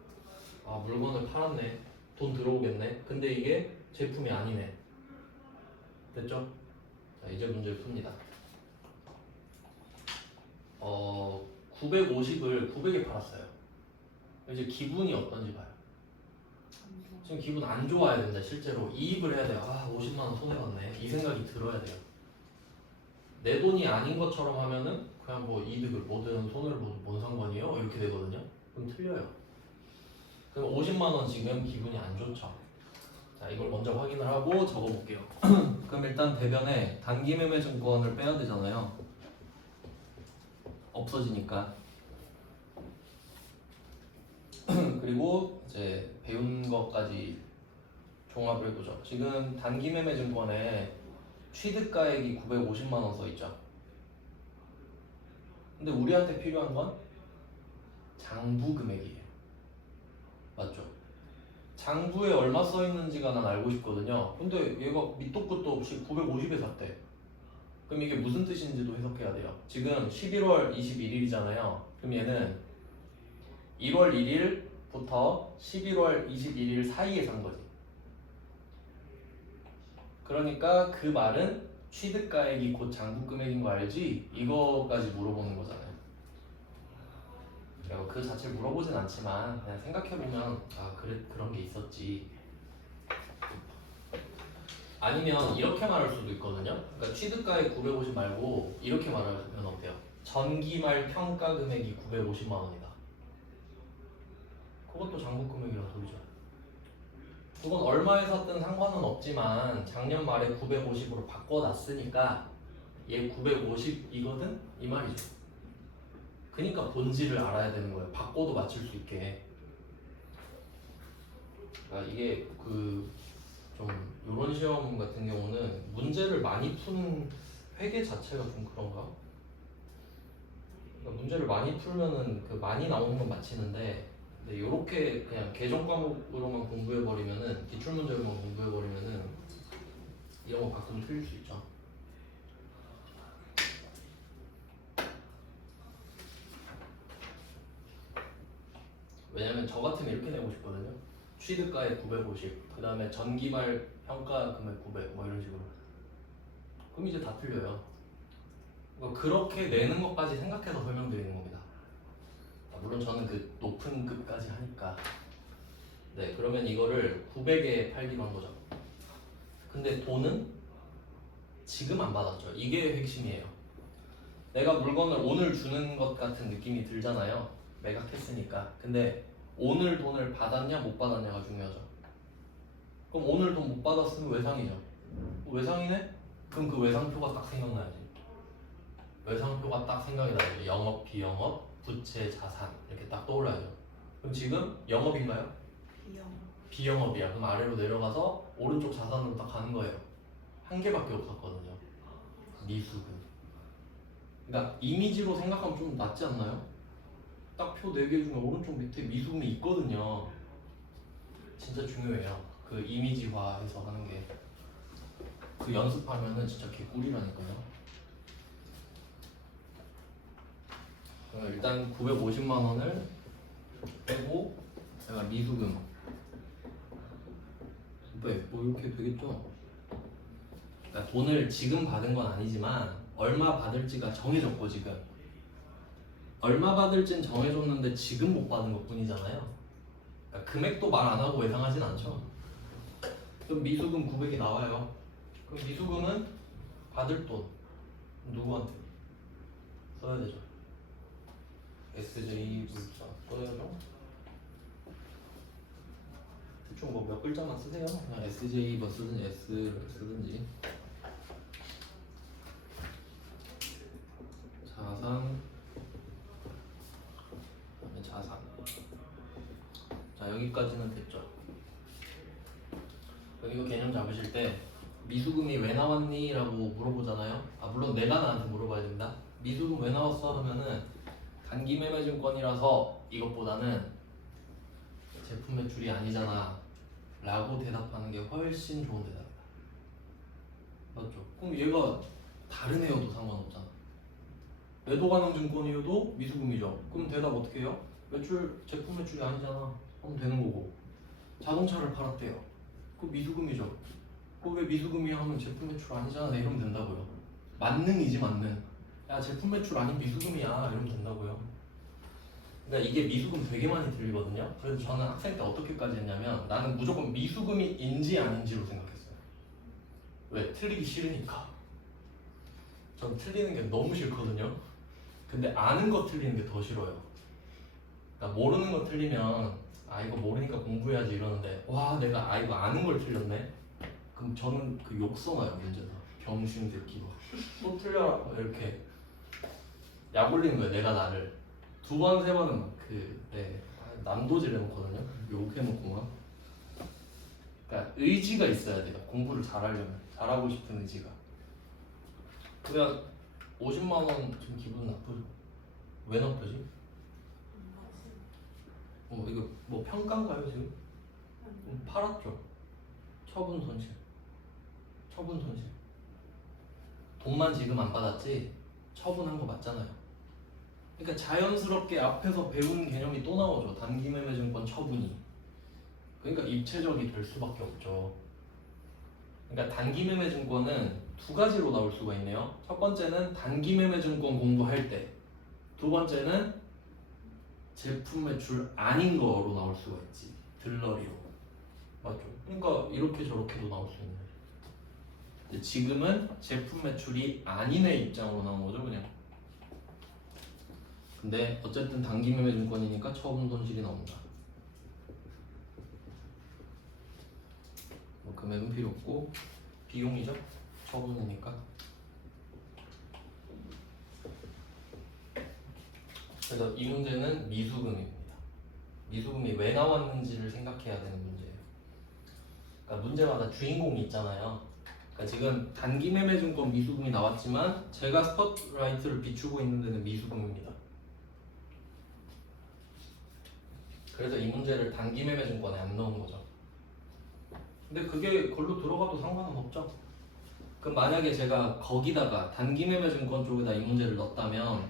아 물건을 팔았네, 돈 들어오겠네. 근데 이게 제품이 아니네. 됐죠? 자 이제 문제를 풉니다. 950을 900에 팔았어요. 이제 기분이 어떤지 봐요. 지금 기분 안 좋아야 된다. 실제로 이입을 해야 돼요. 아 50만 원 손해봤네, 이 생각이 들어야 돼요. 내 돈이 아닌 것처럼 하면은 그냥 뭐 이득을 보든 손해를 보든 뭔 상관이에요? 이렇게 되거든요. 그럼 틀려요. 그럼 50만 원 지금 기분이 안 좋죠. 자 이걸 먼저 확인을 하고 적어볼게요. 그럼 일단 대변에 단기매매증권을 빼야 되잖아요. 없어지니까. 그리고 이제 배운 것까지 종합을 해보죠. 지금 단기매매증권에 취득가액이 950만 원 써있죠. 근데 우리한테 필요한 건 장부 금액이에요. 맞죠? 장부에 얼마 써있는지가 난 알고 싶거든요. 근데 얘가 밑도 끝도 없이 950에 샀대. 그럼 이게 무슨 뜻인지도 해석해야 돼요. 지금 11월 21일이잖아요. 그럼 얘는 1월 1일부터 11월 21일 사이에 산 거지. 그러니까 그 말은 취득가액이 곧 장부 금액인 거 알지? 이거까지 물어보는 거잖아요. 그 자체를 물어보진 않지만 그냥 생각해보면 아 그래 그런 게 있었지. 아니면 이렇게 말할 수도 있거든요. 그러니까 취득가액 950 말고 이렇게 말하면 어때요? 전기말 평가 금액이 950만 원이다. 그것도 장부 금액이란 소리죠. 그건 얼마에 샀든 상관은 없지만 작년 말에 950으로 바꿔놨으니까 얘 950이거든? 이 말이죠. 그러니까 본질을 알아야 되는 거예요. 바꿔도 맞출 수 있게. 그러니까 이게 좀 이런 시험 같은 경우는 문제를 많이 푸는 회계 자체가 좀 그런가? 그러니까 문제를 많이 풀면은 많이 나오는 건 맞히는데, 근데 이렇게 그냥 계정 과목으로만 공부해버리면은, 기출 문제로만 공부해버리면은 이런 거 가끔 틀릴 수 있죠. 왜냐면 저 같으면 이렇게 내고 싶거든요. 취득가액 950, 그 다음에 전기말 평가 금액 900, 뭐 이런 식으로. 그럼 이제 다 틀려요. 그러니까 그렇게 내는 것까지 생각해서 설명드리는 겁니다. 물론 저는 높은 급까지 하니까. 네, 그러면 이거를 900에 팔기로 한 거죠. 근데 돈은 지금 안 받았죠. 이게 핵심이에요. 내가 물건을 오늘 주는 것 같은 느낌이 들잖아요. 매각했으니까. 근데 오늘 돈을 받았냐 못 받았냐가 중요하죠. 그럼 오늘 돈 못 받았으면 외상이죠. 외상이네? 그럼 그 외상표가 딱 생각나야지. 외상표가 딱 생각이 나야죠. 영업, 비영업, 부채, 자산 이렇게 딱 떠올라야죠. 그럼 지금 영업인가요? 비영업이야. 그럼 아래로 내려가서 오른쪽 자산으로 딱 가는 거예요. 한 개밖에 없었거든요. 미수금. 그러니까 이미지로 생각하면 좀 낫지 않나요? 딱 표 4개 중에 오른쪽 밑에 미수금이 있거든요. 진짜 중요해요. 그 이미지화해서 하는 게. 그 연습하면은 진짜 개꿀이라니까요. 일단 950만 원을 빼고 제가 미수금 뭐 이렇게 되겠죠? 그러니까 돈을 지금 받은 건 아니지만 얼마 받을지가 정해졌고 지금 얼마 받을지는 정해졌는데 지금 못 받은 것 뿐이잖아요. 그러니까 금액도 말 안 하고 예상하진 않죠. 그럼 미수금 900이 나와요. 그럼 미수금은 받을 돈 누구한테 써야 되죠? SJ 물자 써야죠. 대충 뭐 몇 글자만 쓰세요. 그냥 SJ 뭐 쓰든지 S를 쓰든지. 자산, 그다음에 자산. 자 여기까지는 됐죠. 이거 개념 잡으실 때 미수금이 왜 나왔니? 라고 물어보잖아요. 물론 내가 나한테 물어봐야 됩니다. 미수금 왜 나왔어? 하면은 단기 매매 증권이라서 이것보다는 제품 매출이 아니잖아 라고 대답하는 게 훨씬 좋은 대답이다. 맞죠? 그럼 얘가 다른 애여도 상관없잖아. 매도 가능 증권이어도 미수금이죠. 그럼 대답 어떻게 해요? 제품 매출이 아니잖아 하면 되는 거고. 자동차를 팔았대요. 그 미수금이죠. 왜 미수금이야 하면 제품 매출 아니잖아 이러면 된다고요. 만능이지 만능. 야 제품 매출 아닌 미수금이야 이러면 된다고요. 그러니까 이게 미수금 되게 많이 들리거든요. 그래서 저는 학생 때 어떻게까지 했냐면 나는 무조건 미수금이인지 아닌지로 생각했어요. 왜? 틀리기 싫으니까. 전 틀리는 게 너무 싫거든요. 근데 아는 거 틀리는 게 더 싫어요. 그러니까 모르는 거 틀리면 이거 모르니까 공부해야지 이러는데 와 내가 이거 아는 걸 틀렸네? 그럼 저는 욕 써놔요. 문제다. 병신 새끼고 또 틀려라 이렇게 약 올리는 거예요. 내가 나를 2번 3번은 남도질 해놓거든요. 욕해놓고 막. 그러니까 의지가 있어야 돼요. 공부를 잘하려면. 잘하고 싶은 의지가. 그냥 50만 원 지금 기분 나쁘죠? 왜 나쁘지? 이거 뭐 평가인가요 지금? 팔았죠. 처분 손실. 돈만 지금 안 받았지 처분한 거 맞잖아요. 그러니까 자연스럽게 앞에서 배운 개념이 또 나오죠. 단기 매매 증권 처분이. 그러니까 입체적이 될 수밖에 없죠. 그러니까 단기 매매 증권은 2가지로 나올 수가 있네요. 첫 번째는 단기 매매 증권 공부할 때, 두 번째는 제품 매출 아닌 거로 나올 수가 있지. 들러리로. 맞죠? 그러니까 이렇게 저렇게도 나올 수 있는 거죠. 근데 지금은 제품 매출이 아닌의 입장으로 나온 거죠, 그냥. 근데 어쨌든 단기 매매 증권이니까 처분 손실이 나온다. 뭐 금액은 필요 없고 비용이죠, 처분이니까. 그래서 이 문제는 미수금입니다. 미수금이 왜 나왔는지를 생각해야 되는 문제예요. 그러니까 문제마다 주인공이 있잖아요. 그러니까 지금 단기 매매 증권 미수금이 나왔지만 제가 스포트라이트를 비추고 있는 데는 미수금입니다. 그래서 이 문제를 단기 매매 증권에 안 넣은 거죠. 근데 그게 걸로 들어가도 상관은 없죠. 그럼 만약에 제가 거기다가 단기 매매 증권 쪽에다 이 문제를 넣었다면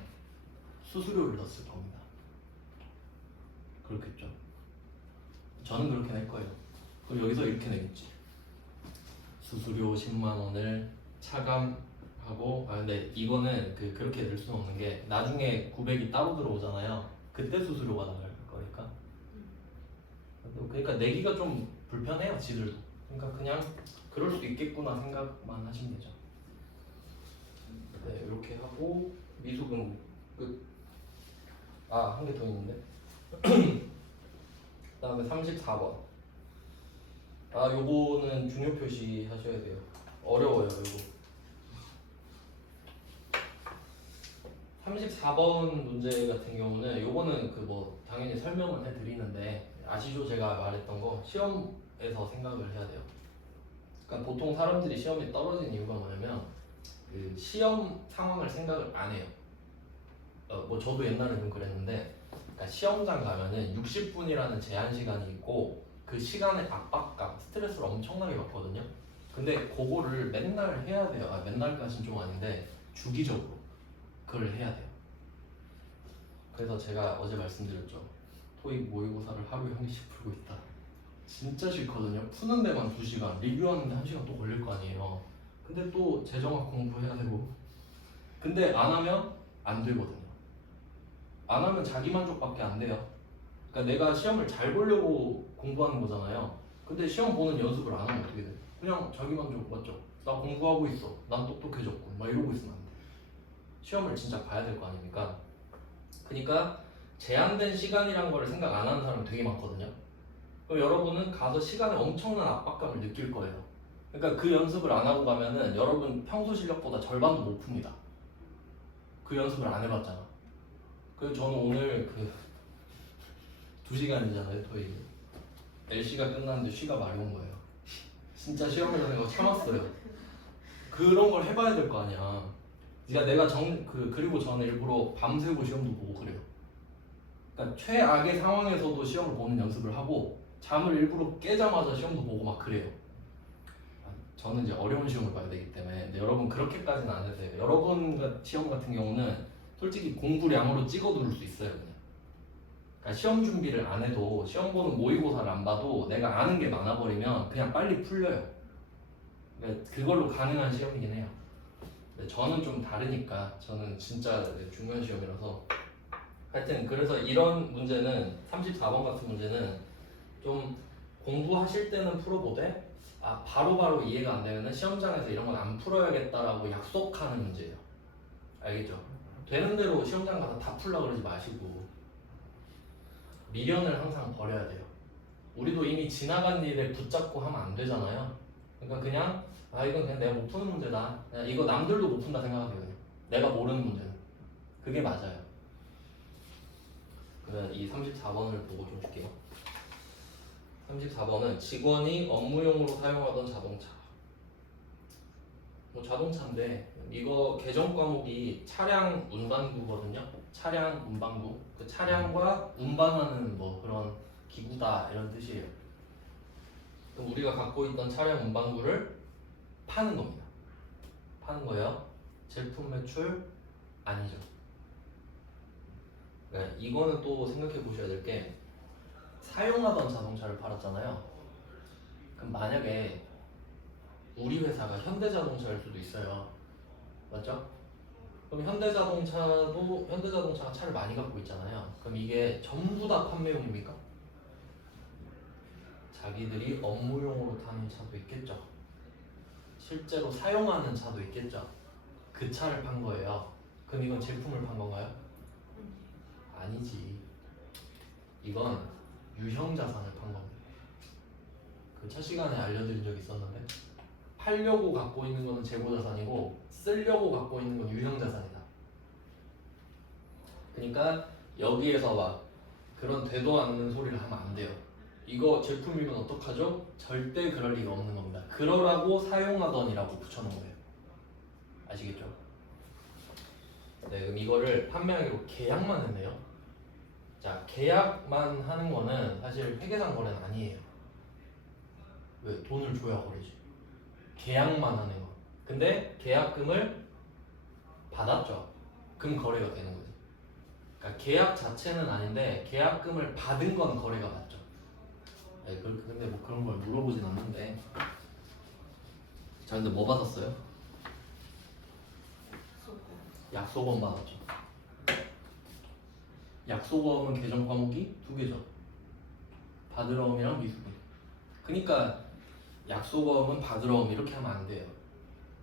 수수료를 넣었을 겁니다. 그렇겠죠. 저는 그렇게 낼 거예요. 그럼 여기서 이렇게 내겠지. 수수료 10만 원을 차감하고, 근데 이거는 그렇게 낼 수는 없는 게 나중에 900이 따로 들어오잖아요. 그때 수수료가 나갈 거니까. 그러니까 내기가 좀 불편해요, 지들도. 그러니까 그냥 그럴 수 있겠구나 생각만 하시면 되죠. 네, 이렇게 하고 미수금 끝. 한 개 더 있는데. 그다음에 34번. 요거는 중요 표시 하셔야 돼요. 어려워요, 이거. 34번 문제 같은 경우는 요거는 당연히 설명을 해드리는데 아시죠? 제가 말했던 거 시험에서 생각을 해야 돼요. 그러니까 보통 사람들이 시험에 떨어진 이유가 뭐냐면 그 시험 상황을 생각을 안 해요. 저도 옛날에는 그랬는데, 그러니까 시험장 가면은 60분이라는 제한 시간이 있고 그 시간의 압박감, 스트레스를 엄청나게 받거든요. 근데 그거를 맨날 해야 돼요. 맨날까지는 좀 아닌데 주기적으로 그걸 해야 돼요. 그래서 제가 어제 말씀드렸죠. 토익 모의고사를 하루에 1개씩 풀고 있다. 진짜 싫거든요. 푸는 데만 2시간, 리뷰하는데 1시간 또 걸릴 거 아니에요. 근데 또 재정학 공부해야 되고. 근데 안 하면 안 되거든요. 안 하면 자기 만족밖에 안 돼요. 그러니까 내가 시험을 잘 보려고 공부하는 거잖아요. 근데 시험 보는 연습을 안 하면 어떻게 돼? 그냥 자기 만족 맞죠? 나 공부하고 있어. 난 똑똑해졌고. 막 이러고 있으면 안 돼. 시험을 진짜 봐야 될 거 아닙니까? 그러니까 제한된 시간이란 거를 생각 안 하는 사람이 되게 많거든요. 그럼 여러분은 가서 시간에 엄청난 압박감을 느낄 거예요. 그러니까 그 연습을 안 하고 가면은 여러분 평소 실력보다 절반도 못 풉니다. 그 연습을 안 해봤잖아. 그래서 저는 오늘 2시간이잖아요, 토익. LC가 끝났는데 쉬가 마려운 거예요. 진짜 시험을 하는 거 참았어요. 그런 걸 해봐야 될 거 아니야. 그러니까 내가 그리고 저는 일부러 밤새고 시험도 보고 그래요. 그러니까 최악의 상황에서도 시험을 보는 연습을 하고 잠을 일부러 깨자마자 시험도 보고 막 그래요. 저는 이제 어려운 시험을 봐야 되기 때문에. 근데 여러분 그렇게까지는 안 해도 돼요. 여러분 시험 같은 경우는 솔직히 공부량으로 찍어 누를 수 있어요, 그냥. 그러니까 시험 준비를 안 해도, 시험 보는 모의고사를 안 봐도 내가 아는 게 많아버리면 그냥 빨리 풀려요. 그러니까 그걸로 가능한 시험이긴 해요. 근데 저는 좀 다르니까, 저는 진짜 중요한 시험이라서. 하여튼 그래서 이런 문제는, 34번 같은 문제는 좀 공부하실 때는 풀어보되 바로바로 이해가 안 되면 시험장에서 이런 건 안 풀어야겠다라고 약속하는 문제예요. 알겠죠? 되는 대로 시험장 가서 다 풀려고 그러지 마시고 미련을 항상 버려야 돼요. 우리도 이미 지나간 일에 붙잡고 하면 안 되잖아요. 그러니까 그냥 이건 그냥 내가 못 푸는 문제다. 그냥 이거 남들도 못 푼다 생각하세요. 그냥. 내가 모르는 문제는. 그게 맞아요. 그러면 이 34번을 보고 좀 줄게요. 34번은 직원이 업무용으로 사용하던 자동차. 자동차인데 이거 개정 과목이 차량 운반구거든요. 차량 운반구. 그 차량과 운반하는 그런 기구다 이런 뜻이에요. 그럼 우리가 갖고 있던 차량 운반구를 파는 겁니다. 파는 거예요. 제품 매출 아니죠. 그러니까 이거는 또 생각해 보셔야 될 게, 사용하던 자동차를 팔았잖아요. 그럼 만약에 우리 회사가 현대자동차일 수도 있어요. 맞죠? 그럼 현대자동차가 차를 많이 갖고 있잖아요. 그럼 이게 전부 다 판매용입니까? 자기들이 업무용으로 타는 차도 있겠죠. 실제로 사용하는 차도 있겠죠. 그 차를 판 거예요. 그럼 이건 제품을 판 건가요? 아니지. 이건 유형자산을 판 겁니다. 그 첫 시간에 알려드린 적 있었는데 팔려고 갖고 있는 거는 재고자산이고 쓰려고 갖고 있는 건 유형자산이다. 그러니까 여기에서 막 그런 되도 않는 소리를 하면 안 돼요. 이거 제품이면 어떡하죠? 절대 그럴 리가 없는 겁니다. 그러라고 사용하던이라고 붙여놓은 거예요. 아시겠죠? 네, 그럼 이거를 판매하기로 계약만 했네요. 자, 계약만 하는 거는 사실 회계상 거래는 아니에요. 왜? 돈을 줘야 거래지. 계약만 하는 거. 근데 계약금을 받았죠. 그럼 거래가 되는 거지. 그러니까 계약 자체는 아닌데 계약금을 받은 건 거래가 맞죠. 네, 근데 뭐 그런 걸 물어보진 않는데. 자, 근데 뭐 받았어요? 약속원 받았죠. 약속원은 계정 과목이 두 개죠. 받으러옴이랑 미수금. 그러니까 약속원은 받으러옴 이렇게 하면 안 돼요.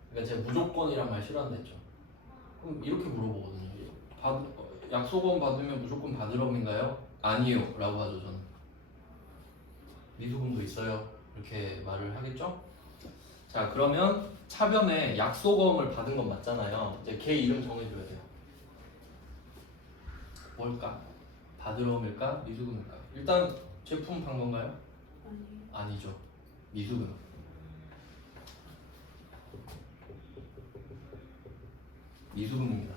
그러니까 제가 무조건이란 말 싫어한다 했죠. 그럼 이렇게 물어보거든요. 약속원 받으면 무조건 받으러옴인가요? 아니요 라고 하죠. 저는 미수금도 있어요 이렇게 말을 하겠죠. 자, 그러면 차변에 약속원을 받은 건 맞잖아요. 이제 걔 이름 정해줘야 돼요. 뭘까? 받으러옴일까? 미수금일까? 일단 제품 판 건가요? 아니죠. 미수금. 미수금입니다.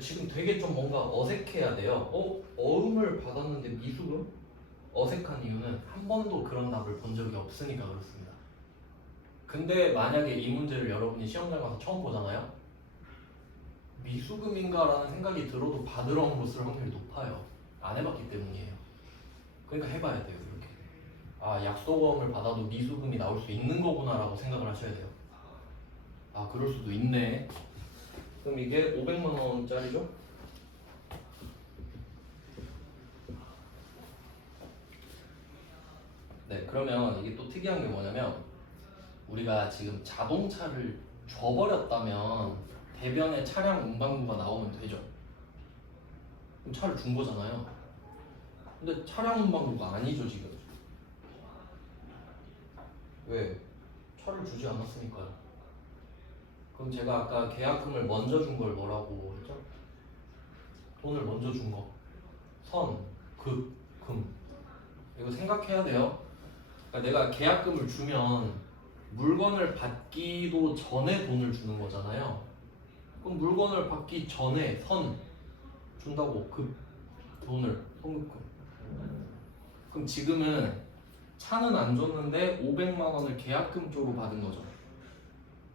지금 되게 좀 뭔가 어색해야 돼요. 어음을 받았는데 미수금? 어색한 이유는 한 번도 그런 답을 본 적이 없으니까 그렇습니다. 근데 만약에 이 문제를 여러분이 시험장 가서 처음 보잖아요. 미수금인가라는 생각이 들어도 받으러 온 것을 확률이 높아요. 안 해봤기 때문이에요. 그러니까 해봐야 돼요. 이렇게. 아, 약속어음을 받아도 미수금이 나올 수 있는 거구나 라고 생각을 하셔야 돼요. 아, 그럴 수도 있네. 그럼 이게 500만 원짜리죠? 네, 그러면 이게 또 특이한 게 뭐냐면 우리가 지금 자동차를 줘버렸다면 대변에 차량 운반부가 나오면 되죠. 그럼 차를 준 거잖아요. 근데 차량 운반부가 아니죠 지금. 왜? 차를 주지 않았으니까요. 그럼 제가 아까 계약금을 먼저 준 걸 뭐라고 했죠? 돈을 먼저 준 거. 선, 급, 금. 이거 생각해야 돼요. 그러니까 내가 계약금을 주면 물건을 받기도 전에 돈을 주는 거잖아요. 그럼 물건을 받기 전에 선 준다고 급 돈을 송급금. 그럼 지금은 차는 안 줬는데 500만 원을 계약금 쪽으로 받은 거죠.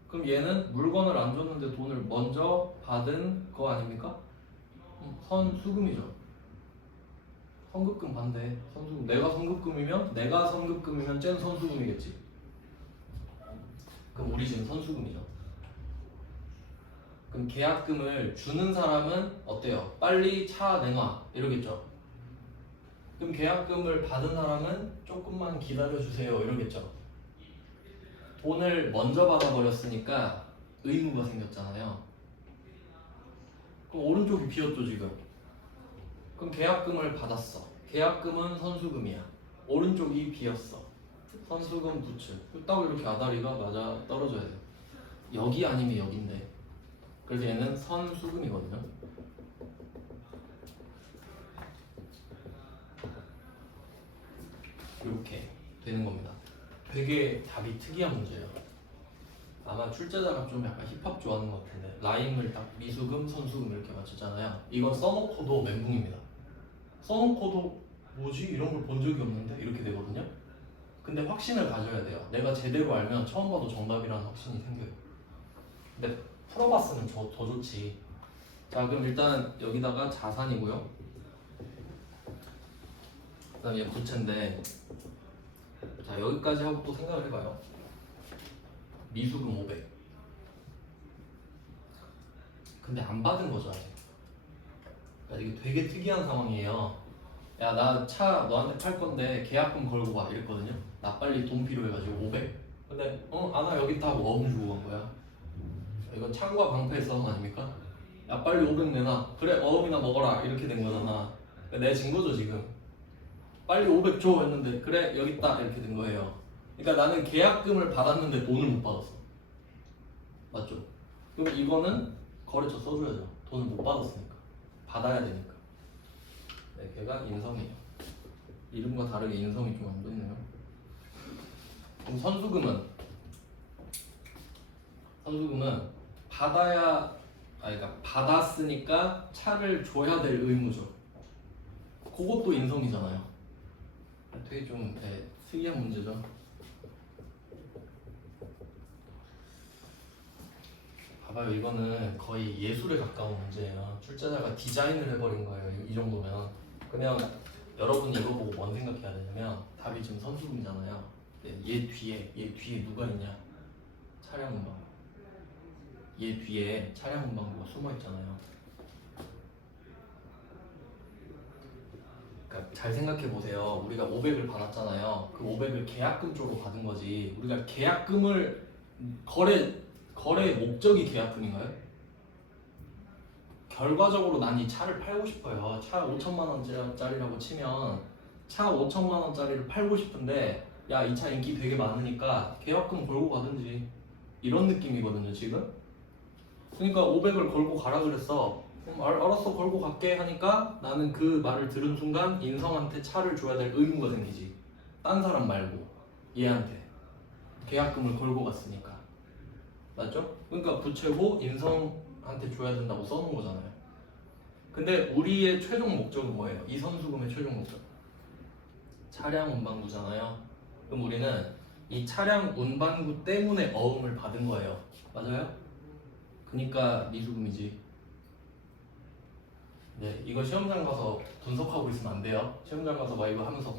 그럼 얘는 물건을 안 줬는데 돈을 먼저 받은 거 아닙니까? 선수금이죠. 선급금 반대. 선수금. 내가 선급금이면 쟤는 선수금이겠지. 그럼 우리 지금 선수금이죠. 그럼 계약금을 주는 사람은 어때요? 빨리 차 내놔 이러겠죠. 그럼 계약금을 받은 사람은 조금만 기다려주세요 이러겠죠. 돈을 먼저 받아버렸으니까 의무가 생겼잖아요. 그럼 오른쪽이 비었죠 지금. 그럼 계약금을 받았어. 계약금은 선수금이야. 오른쪽이 비었어. 선수금 부츠. 딱 이렇게 아다리가 맞아 떨어져야 돼요. 여기 아니면 여긴데. 그래서 얘는 선수금이거든요. 이렇게 되는 겁니다. 되게 답이 특이한 문제예요. 아마 출제자가 좀 약간 힙합 좋아하는 것 같은데 라임을 딱 미수금, 선수금 이렇게 맞췄잖아요. 이건 써놓고도 멘붕입니다. 써놓고도 뭐지? 이런 걸 본 적이 없는데? 이렇게 되거든요. 근데 확신을 가져야 돼요. 내가 제대로 알면 처음 봐도 정답이라는 확신이 생겨요. 근데 풀어봤으면 더 좋지. 자, 그럼 일단 여기다가 자산이고요. 그 다음에 부채인데 자, 여기까지 하고 또 생각을 해봐요. 미수금 500. 근데 안 받은 거죠 아직. 그러니까 이게 되게 특이한 상황이에요. 야 나 차 너한테 팔 건데 계약금 걸고 가 이랬거든요. 나 빨리 돈 필요해가지고 500. 근데 아나 여기 있다 하고 어음 주고 간 거야. 이건 창과 방패의 싸움 아닙니까? 야 빨리 500 내놔. 그래 어음이나 먹어라 이렇게 된 거잖아. 내 증거죠 지금. 빨리 500 줘 했는데 그래 여기 있다 이렇게 된 거예요. 그러니까 나는 계약금을 받았는데 돈을 못 받았어. 맞죠? 그럼 이거는 거래처 써줘야죠. 돈을 못 받았으니까 받아야 되니까. 네, 걔가 인성이에요. 이름과 다르게 인성이 좀 안 좋네요. 그럼 선수금은 그러니까 받았으니까 차를 줘야 될 의무죠. 그것도 인성이잖아요. 되게 좀 특이한 문제죠. 봐봐요, 이거는 거의 예술에 가까운 문제예요. 출제자가 디자인을 해버린 거예요. 이 정도면. 그러면 여러분이 이거 보고 뭔 생각해야 되냐면 답이 지금 선수금이잖아요. 얘 뒤에 누가 있냐? 차량 운반부. 얘 뒤에 차량 운반부가 숨어 있잖아요. 그러니까 잘 생각해 보세요. 우리가 500을 받았잖아요. 그 500을 계약금 쪽으로 받은 거지. 우리가 계약금을 거래 목적이 계약금인가요? 결과적으로 난 이 차를 팔고 싶어요. 차 5천만 원짜리라고 치면 차 5천만 원짜리를 팔고 싶은데 야, 이 차 인기 되게 많으니까 계약금 걸고 가든지 이런 느낌이거든요, 지금. 그러니까 500을 걸고 가라 그랬어. 알았어, 걸고 갈게 하니까 나는 그 말을 들은 순간 인성한테 차를 줘야 될 의무가 생기지. 딴 사람 말고 얘한테 계약금을 걸고 갔으니까. 맞죠? 그러니까 부채고 인성한테 줘야 된다고 써놓은 거잖아요. 근데 우리의 최종 목적은 뭐예요? 이 선수금의 최종 목적 차량 운반구잖아요. 그럼 우리는 이 차량 운반구 때문에 어음을 받은 거예요. 맞아요? 그러니까 미수금이지. 네, 이거 시험장 가서 분석하고 있으면 안 돼요. 시험장 가서 막 이거 하면서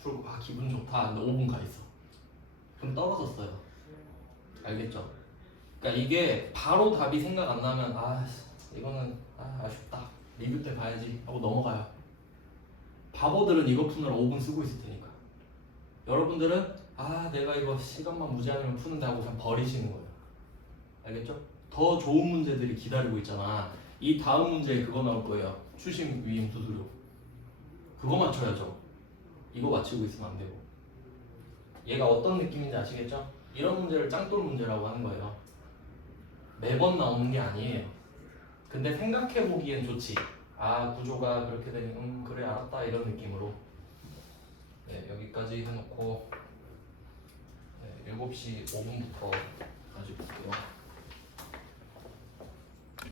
풀고 기분 좋다 근데 5분 가 있어. 그럼 떨어졌어요. 알겠죠? 그러니까 이게 바로 답이 생각 안 나면 이거는 아쉽다. 리뷰 때 봐야지 하고 넘어가요. 바보들은 이거 푸느라 5분 쓰고 있을 테니까. 여러분들은 내가 이거 시간만 무제한이면 푸는데 하고 그냥 버리시는 거예요. 알겠죠? 더 좋은 문제들이 기다리고 있잖아. 이 다음 문제에 그거 나올 거예요. 추심, 위임, 수수료. 그거 맞춰야죠. 이거 맞추고 있으면 안 되고. 얘가 어떤 느낌인지 아시겠죠? 이런 문제를 짱돌 문제라고 하는 거예요. 매번 나오는 게 아니에요. 근데 생각해 보기엔 좋지. 구조가 그렇게 되니 그래 알았다 이런 느낌으로. 네, 여기까지 해놓고 7시 5분부터 다시 볼게요.